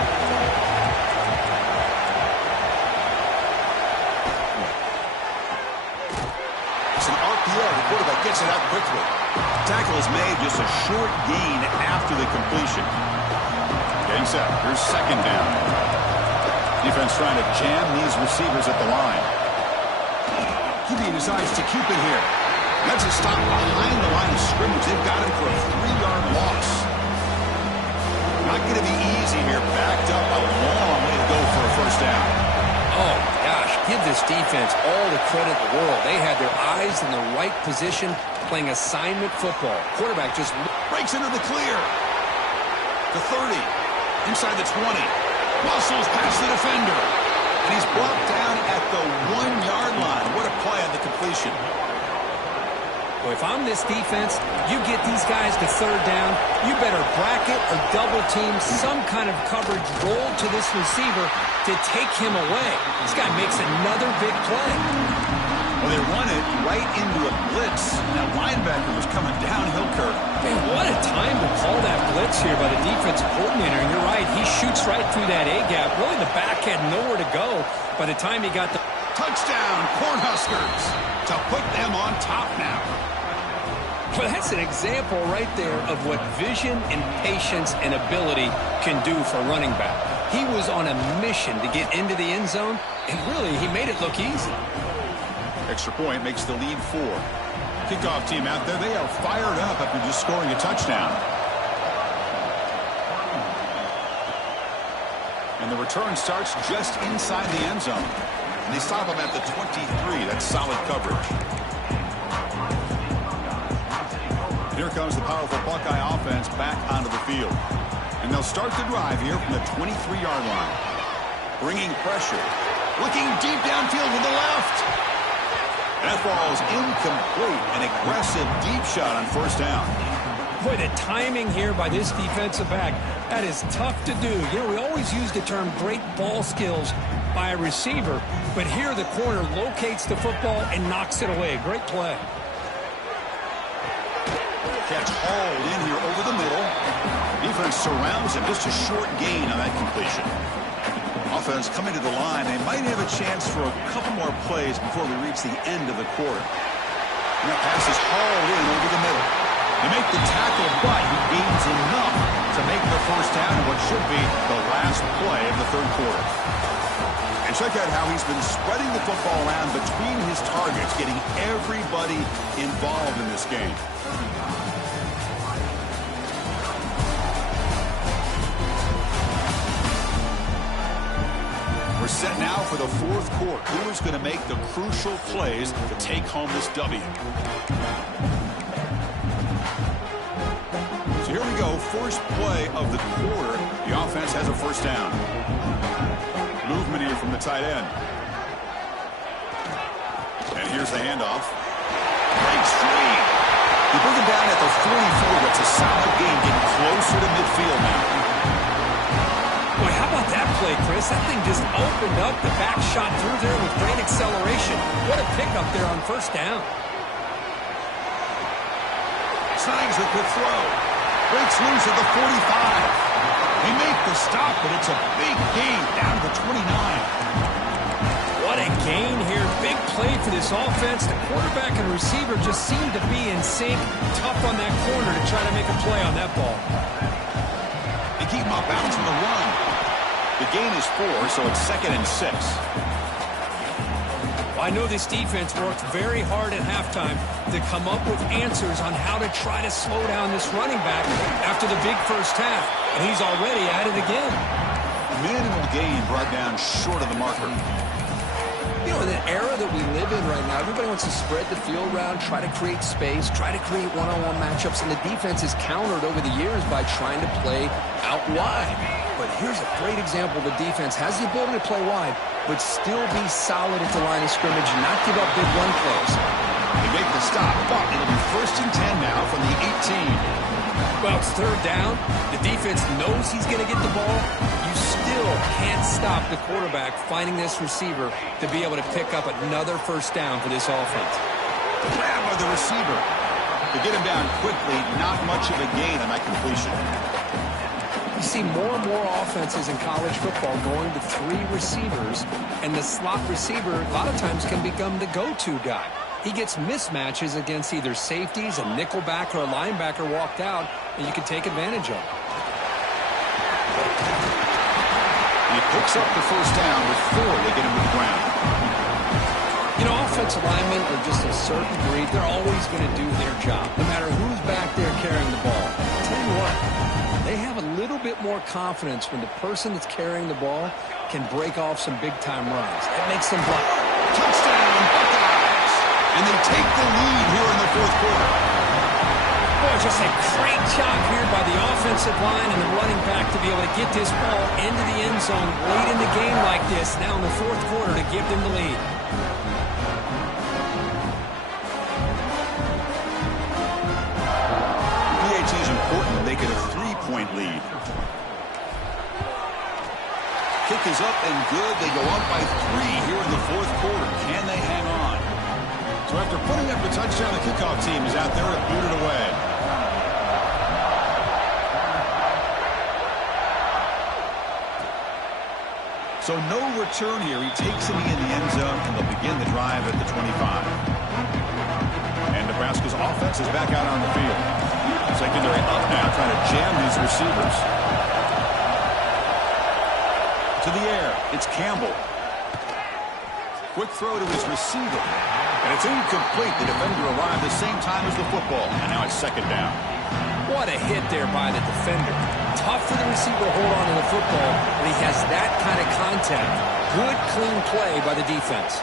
The quarterback gets it out quickly. Tackle is made, just a short gain after the completion. Getting set. Here's second down. Defense trying to jam these receivers at the line. QB decides to keep it here. That's a stop behind the line of scrimmage. They've got him for a 3-yard loss. Not going to be easy here. Backed up a long way to go for a first down. Oh, gosh, give this defense all the credit in the world. They had their eyes in the right position playing assignment football. Quarterback just breaks into the clear. The 30, inside the 20. Muscles past the defender. And he's brought down at the 1-yard line. What a play on the completion. Well, if I'm this defense, you get these guys to third down, you better bracket or double team some kind of coverage roll to this receiver to take him away. This guy makes another big play. Well, they run it right into a blitz. That linebacker was coming downhill, Kirk. Man, what a time to call that blitz here by the defensive coordinator. And you're right, he shoots right through that A-gap. Really, the back had nowhere to go by the time he got the touchdown, Cornhuskers, to put them on top now. Well, that's an example right there of what vision and patience and ability can do for a running back. He was on a mission to get into the end zone, and really, he made it look easy. Extra point makes the lead 4. Kickoff team out there, they are fired up after just scoring a touchdown. And the return starts just inside the end zone. And they stop him at the 23. That's solid coverage. Here comes the powerful Buckeye offense back onto the field. And they'll start the drive here from the 23-yard line. Bringing pressure. Looking deep downfield to the left. That ball's incomplete. An aggressive deep shot on first down. Boy, the timing here by this defensive back, that is tough to do. You know, we always use the term great ball skills by a receiver, but here the corner locates the football and knocks it away. Great play. Catch hauled in here over the middle. defense surrounds him. Just a short gain on that completion. Offense coming to the line. They might have a chance for a couple more plays before we reach the end of the quarter. And that pass is hauled in over the middle. They make the tackle, but he gains enough to make the first down in what should be the last play of the third quarter. And check out how he's been spreading the football around between his targets, getting everybody involved in this game. We're set now for the fourth quarter. Who is going to make the crucial plays to take home this W? So here we go. First play of the quarter. The offense has a first down. Movement here from the tight end. And here's the handoff. Breaks free. He put him down at the 44. That's a solid gain, getting closer to midfield now. Boy, how about that play, Chris? That thing just opened up. The back shot through there with great acceleration. What a pickup there on first down. Signs a quick throw. Breaks loose at the 45. They make the stop, but it's a big gain down to 29. What a gain here. Big play for this offense. The quarterback and receiver just seem to be in sync. Tough on that corner to try to make a play on that ball. They keep him off balance on the run. The gain is 4, so it's 2nd and 6. Well, I know this defense worked very hard at halftime to come up with answers on how to try to slow down this running back after the big first half. And he's already at it again. Minimal gain brought down short of the marker. You know, in the era that we live in right now, everybody wants to spread the field around, try to create space, try to create one-on-one matchups, and the defense is countered over the years by trying to play out wide. But here's a great example. The defense has the ability to play wide, but still be solid at the line of scrimmage and not give up big run plays. They make the stop, but it'll be 1st and 10 now from the 18. Well, it's third down. The defense knows he's going to get the ball. You still can't stop the quarterback finding this receiver to be able to pick up another first down for this offense. Grab by the receiver. To get him down quickly, not much of a gain on that completion. You see more and more offenses in college football going to 3 receivers, and the slot receiver a lot of times can become the go-to guy. He gets mismatches against either safeties, a nickelback, or a linebacker walked out, and you can take advantage of it. He picks up the first down before they get him to the ground. You know, offensive linemen are just a certain breed. They're always going to do their job, no matter who's back there carrying the ball. I'll tell you what, they have a little bit more confidence when the person that's carrying the ball can break off some big-time runs. That makes them block. Touchdown, Buckeyes! And they take the lead here in the fourth quarter. Boy, just a great job here by the offensive line and the running back to be able to get this ball into the end zone late in the game like this, now in the fourth quarter, to give them the lead. PAT is important to make it a 3-point lead. Kick is up and good. They go up by 3 here in the fourth quarter. Can they hang on? So after putting up a touchdown, the kickoff team is out there to boot it away. So no return here. He takes it in the end zone, and they'll begin the drive at the 25. And Nebraska's offense is back out on the field. Secondary up now, trying to jam these receivers. To the air, it's Campbell. Quick throw to his receiver. And it's incomplete. The defender arrived the same time as the football. And now it's second down. What a hit there by the defender. Tough for the receiver to hold on to the football, but he has that kind of contact. Good, clean play by the defense.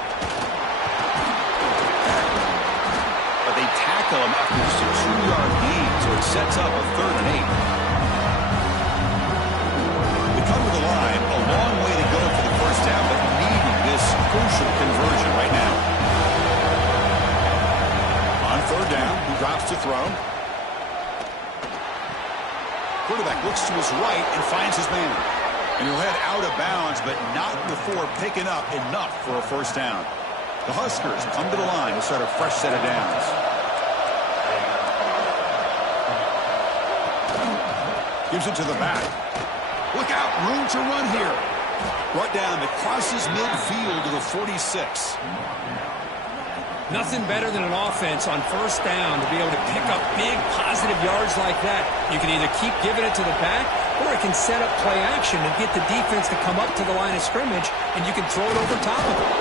But they tackle him after just a 2-yard gain, so it sets up a 3rd and 8. They come to the line. A long way to go for the first down, but needing this crucial conversion right now. On 3rd down, he drops to throw. Quarterback looks to his right and finds his man. And he'll head out of bounds, but not before picking up enough for a first down. The Huskers come to the line to start a fresh set of downs. Gives it to the back. Look out, room to run here. Brought down, it crosses midfield to the 46. Nothing better than an offense on first down to be able to pick up big positive yards like that. You can either keep giving it to the back, or it can set up play action and get the defense to come up to the line of scrimmage, and you can throw it over top of it.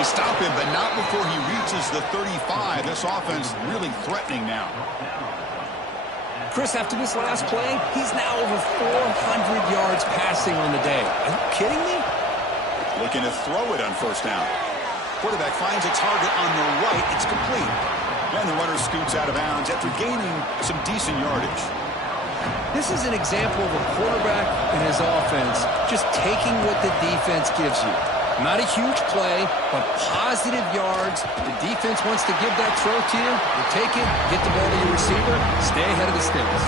They stop him, but not before he reaches the 35. This offense really threatening now. Chris, after this last play, he's now over 400 yards passing on the day. Are you kidding me? Looking to throw it on first down. Quarterback finds a target on the right. It's complete. And the runner scoots out of bounds after gaining some decent yardage. This is an example of a quarterback and his offense just taking what the defense gives you. Not a huge play, but positive yards. The defense wants to give that throw to you. You take it, get the ball to your receiver, stay ahead of the sticks.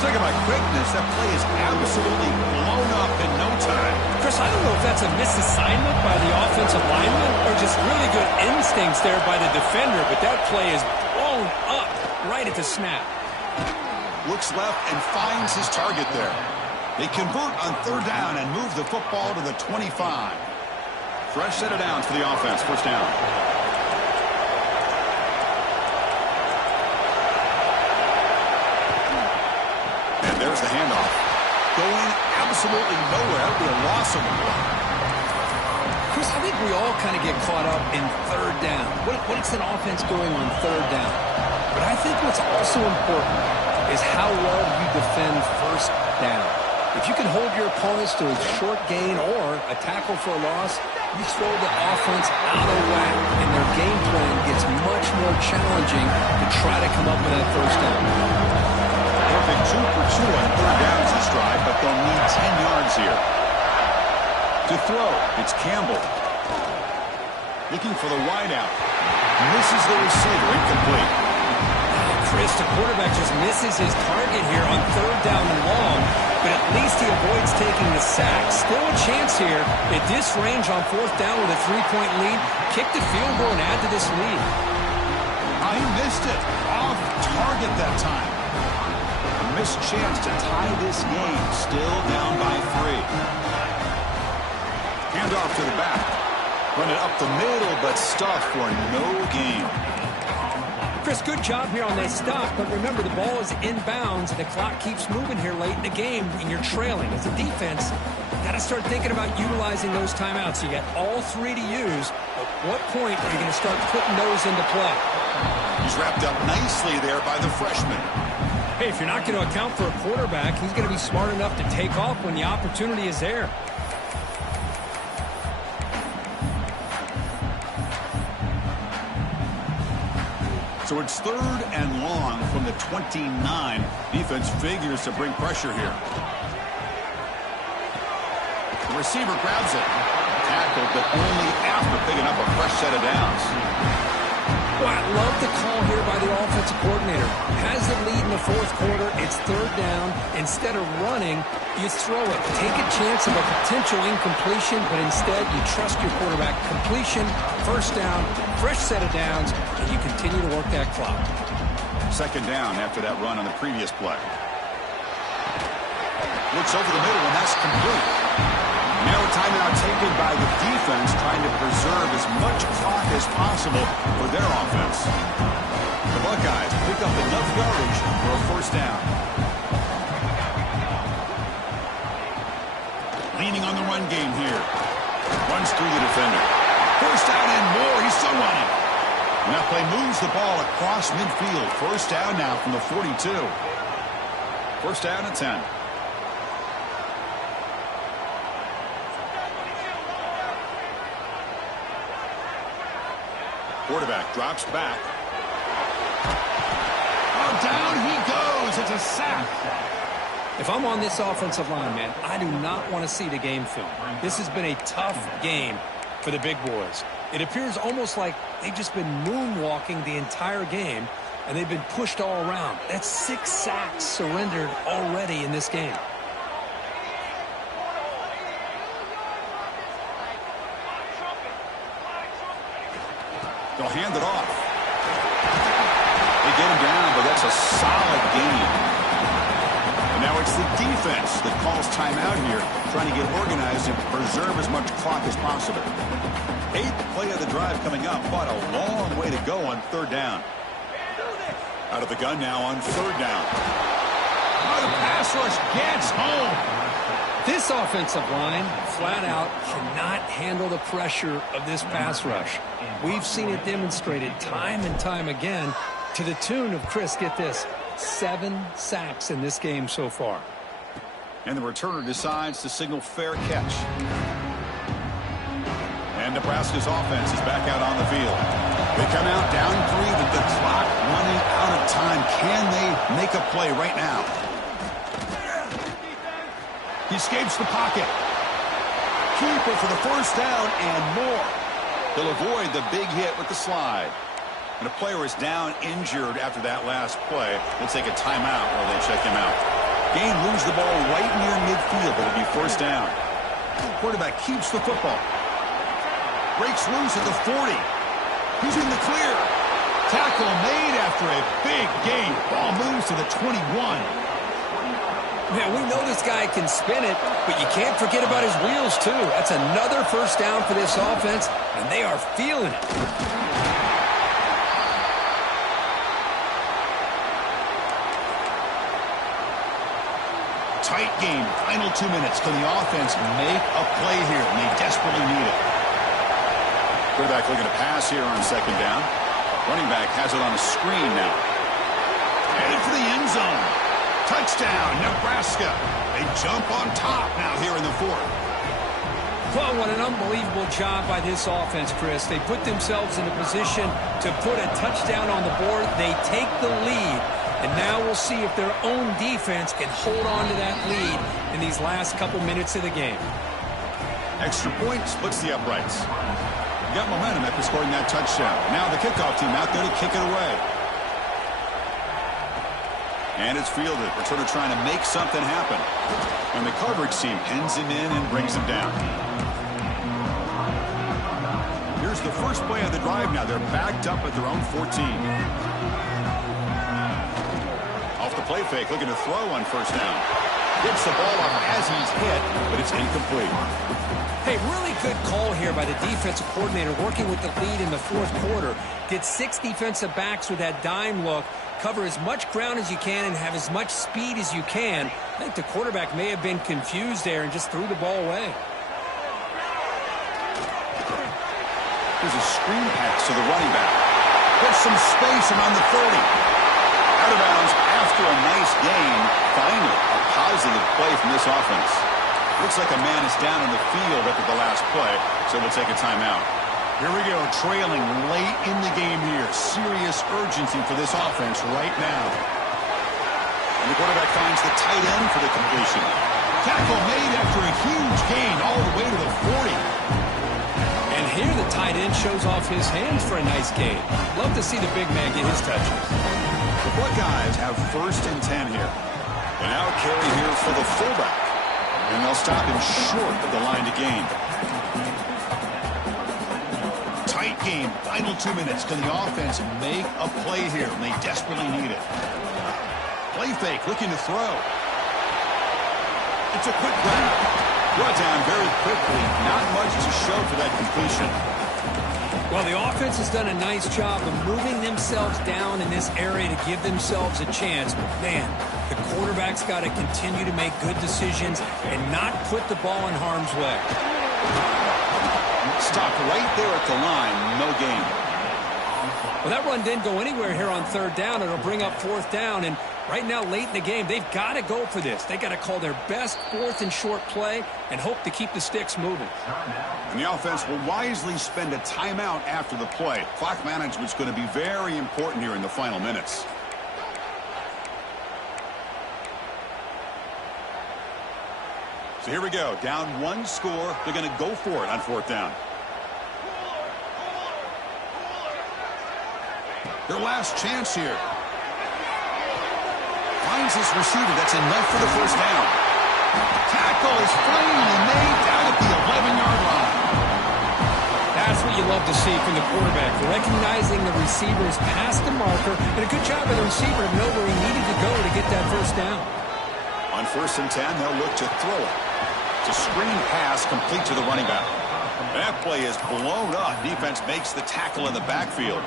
Look at my quickness. That play is absolutely blown up in no time. Chris, I don't know if that's a misassignment by the offensive lineman or just really good instincts there by the defender, but that play is blown up right at the snap. Looks left and finds his target there. They convert on third down and move the football to the 25. Fresh set of downs for the offense. First down. And there's the handoff. Going absolutely nowhere. That'll be a loss of the ball. Chris, I think we all kind of get caught up in third down. What is an offense doing on third down? But I think what's also important is how well you defend first down. If you can hold your opponents to a short gain or a tackle for a loss, you throw the offense out of whack, and their game plan gets much more challenging to try to come up with that first down. Perfect 2 for 2 on third downs this drive, but they'll need 10 yards here. To throw, it's Campbell. Looking for the wideout. Misses the receiver, incomplete. Chris, the quarterback just misses his target here on third down and long, but at least he avoids taking the sack. Still a chance here at this range on fourth down with a 3-point lead. Kick the field goal and add to this lead. I missed it. Off target that time. A missed chance to tie this game. Still down by 3. Handoff to the back. Run it up the middle, but stuffed for no gain. Chris, good job here on that stop, but remember the ball is inbounds and the clock keeps moving here late in the game and you're trailing. As a defense, you got to start thinking about utilizing those timeouts. You got all 3 to use. At what point are you going to start putting those into play? He's wrapped up nicely there by the freshman. Hey, if you're not going to account for a quarterback, he's going to be smart enough to take off when the opportunity is there. So it's third and long from the 29. Defense figures to bring pressure here. The receiver grabs it. Tackled, but only after picking up a fresh set of downs. Well, I love the call here by the offensive coordinator. Has the lead in the fourth quarter. It's third down. Instead of running, you throw it. Take a chance of a potential incompletion, but instead you trust your quarterback. Completion, first down, fresh set of downs, and you continue to work that clock. Second down after that run on the previous play. Looks over the middle, and that's complete. Now a timeout taken by the defense, trying to preserve as much clock as possible for their offense. The Buckeyes pick up enough yardage for a first down. Leaning on the run game here. Runs through the defender. First down and more. He's still running. And that play moves the ball across midfield. First down now from the 42. First down and 10. Quarterback drops back. Oh, down he goes. It's a sack. If I'm on this offensive line, man, I do not want to see the game film. This has been a tough game for the big boys. It appears almost like they've just been moonwalking the entire game, and they've been pushed all around. That's 6 sacks surrendered already in this game. They'll hand it off. They get him down, but that's a solid gain. And Now it's the defense that calls timeout here, trying to get organized and preserve as much clock as possible. 8th play of the drive coming up, but a long way to go on 3rd down. Out of the gun now on 3rd down. Oh, the pass rush gets home. This offensive line, flat out, cannot handle the pressure of this pass rush. We've seen it demonstrated time and time again to the tune of, Chris, get this, 7 sacks in this game so far. And the returner decides to signal fair catch. And Nebraska's offense is back out on the field. They come out down 3 with the clock running out of time. Can they make a play right now? He escapes the pocket. Keeper for the 1st down and more. They'll avoid the big hit with the slide. And a player is down injured after that last play. They'll take a timeout while they check him out. Gain lose the ball right near midfield, but it'll be 1st down. The quarterback keeps the football. Breaks loose at the 40. He's in the clear. Tackle made after a big gain. Ball moves to the 21. Man, we know this guy can spin it, but you can't forget about his wheels, too. That's another 1st down for this offense, and they are feeling it. Tight game. Final 2 minutes. Can the offense make a play here? And they desperately need it. Quarterback looking to pass here on 2nd down. Running back has it on a screen now. Headed for the end zone. Touchdown, Nebraska. They jump on top now here in the 4th. Well, what an unbelievable job by this offense, Chris. They put themselves in a position to put a touchdown on the board. They take the lead, and now we'll see if their own defense can hold on to that lead in these last couple minutes of the game. Extra point splits the uprights. Got momentum after scoring that touchdown. Now the kickoff team out there to kick it away. And it's fielded. Returner trying to make something happen. And the coverage team pins him in and brings him down. Here's the 1st play of the drive now. They're backed up at their own 14. Off the play fake, looking to throw on 1st down. Gets the ball off as he's hit, but it's incomplete. Hey, really good call here by the defensive coordinator working with the lead in the 4th quarter. Get 6 defensive backs with that dime look. Cover as much ground as you can and have as much speed as you can. I think the quarterback may have been confused there and just threw the ball away. There's a screen pass to the running back. Gets some space around the 30. Out of bounds after a nice gain. Finally, a positive play from this offense. Looks like a man is down in the field after the last play, so we'll take a timeout. Here we go, trailing late in the game here. Serious urgency for this offense right now. And the quarterback finds the tight end for the completion. Tackle made after a huge gain all the way to the 40. And here the tight end shows off his hands for a nice gain. Love to see the big man get his touches. The Buckeyes have 1st and 10 here. And now carry here for the fullback. And they'll stop him short of the line to gain. Tight game, final 2 minutes. Can the offense make a play here? And they desperately need it. Play fake, looking to throw. It's a quick grab. Brought down very quickly. Not much to show for that completion. Well, the offense has done a nice job of moving themselves down in this area to give themselves a chance. But, man, the quarterback's got to continue to make good decisions and not put the ball in harm's way. Stopped right there at the line. No gain. Well, that run didn't go anywhere here on 3rd down. It'll bring up 4th down. And right now, late in the game, they've got to go for this. They've got to call their best 4th and short play and hope to keep the sticks moving. And the offense will wisely spend a timeout after the play. Clock management's going to be very important here in the final minutes. So here we go. Down 1 score. They're going to go for it on 4th down. Their last chance here. Finds this receiver. That's enough for the 1st down. Tackle is finally made down at the 11-yard line. That's what you love to see from the quarterback. Recognizing the receivers past the marker. And a good job by the receiver to know where he needed to go to get that 1st down. On 1st and 10, they'll look to throw it. It's a screen pass complete to the running back. That play is blown up. Defense makes the tackle in the backfield.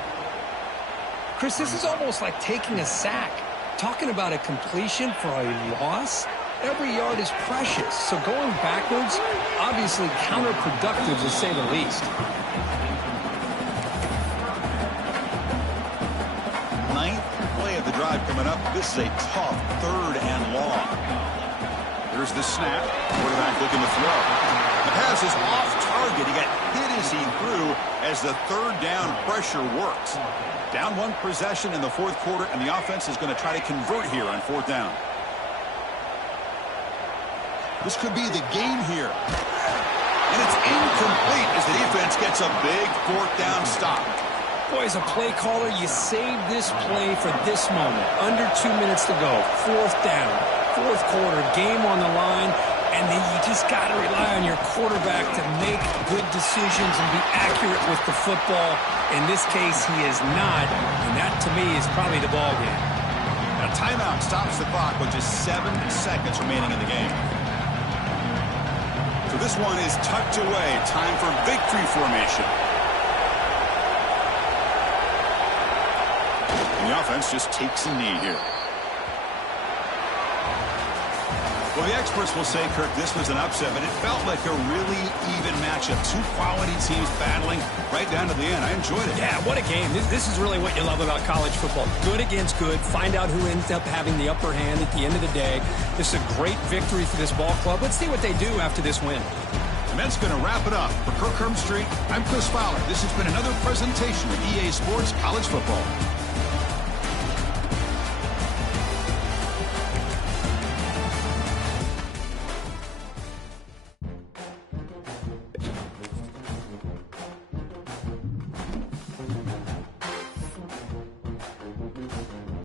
Chris, this is almost like taking a sack. Talking about a completion for a loss, every yard is precious. So going backwards, obviously counterproductive to say the least. Ninth play of the drive coming up. This is a tough 3rd and long. Here's the snap. Quarterback looking to throw. The pass is off target. He got hit as he threw as the 3rd down pressure works. Down 1 possession in the 4th quarter, and the offense is going to try to convert here on 4th down. This could be the game here. And it's incomplete as the defense gets a big 4th down stop. Boy, as a play caller, you save this play for this moment. Under 2 minutes to go. 4th down. 4th quarter. Game on the line. And then you just got to rely on your quarterback to make good decisions and be accurate with the football. In this case, he is not. And that, to me, is probably the ball game. A timeout stops the clock with just 7 seconds remaining in the game. So this one is tucked away. Time for victory formation. And the offense just takes a knee here. Well, the experts will say, Kirk, this was an upset, but it felt like a really even matchup. 2 quality teams battling right down to the end. I enjoyed it. Yeah, what a game. This is really what you love about college football. Good against good. Find out who ends up having the upper hand at the end of the day. This is a great victory for this ball club. Let's see what they do after this win. And that's going to wrap it up. For Kirk Herbstreit, I'm Chris Fowler. This has been another presentation of EA Sports College Football.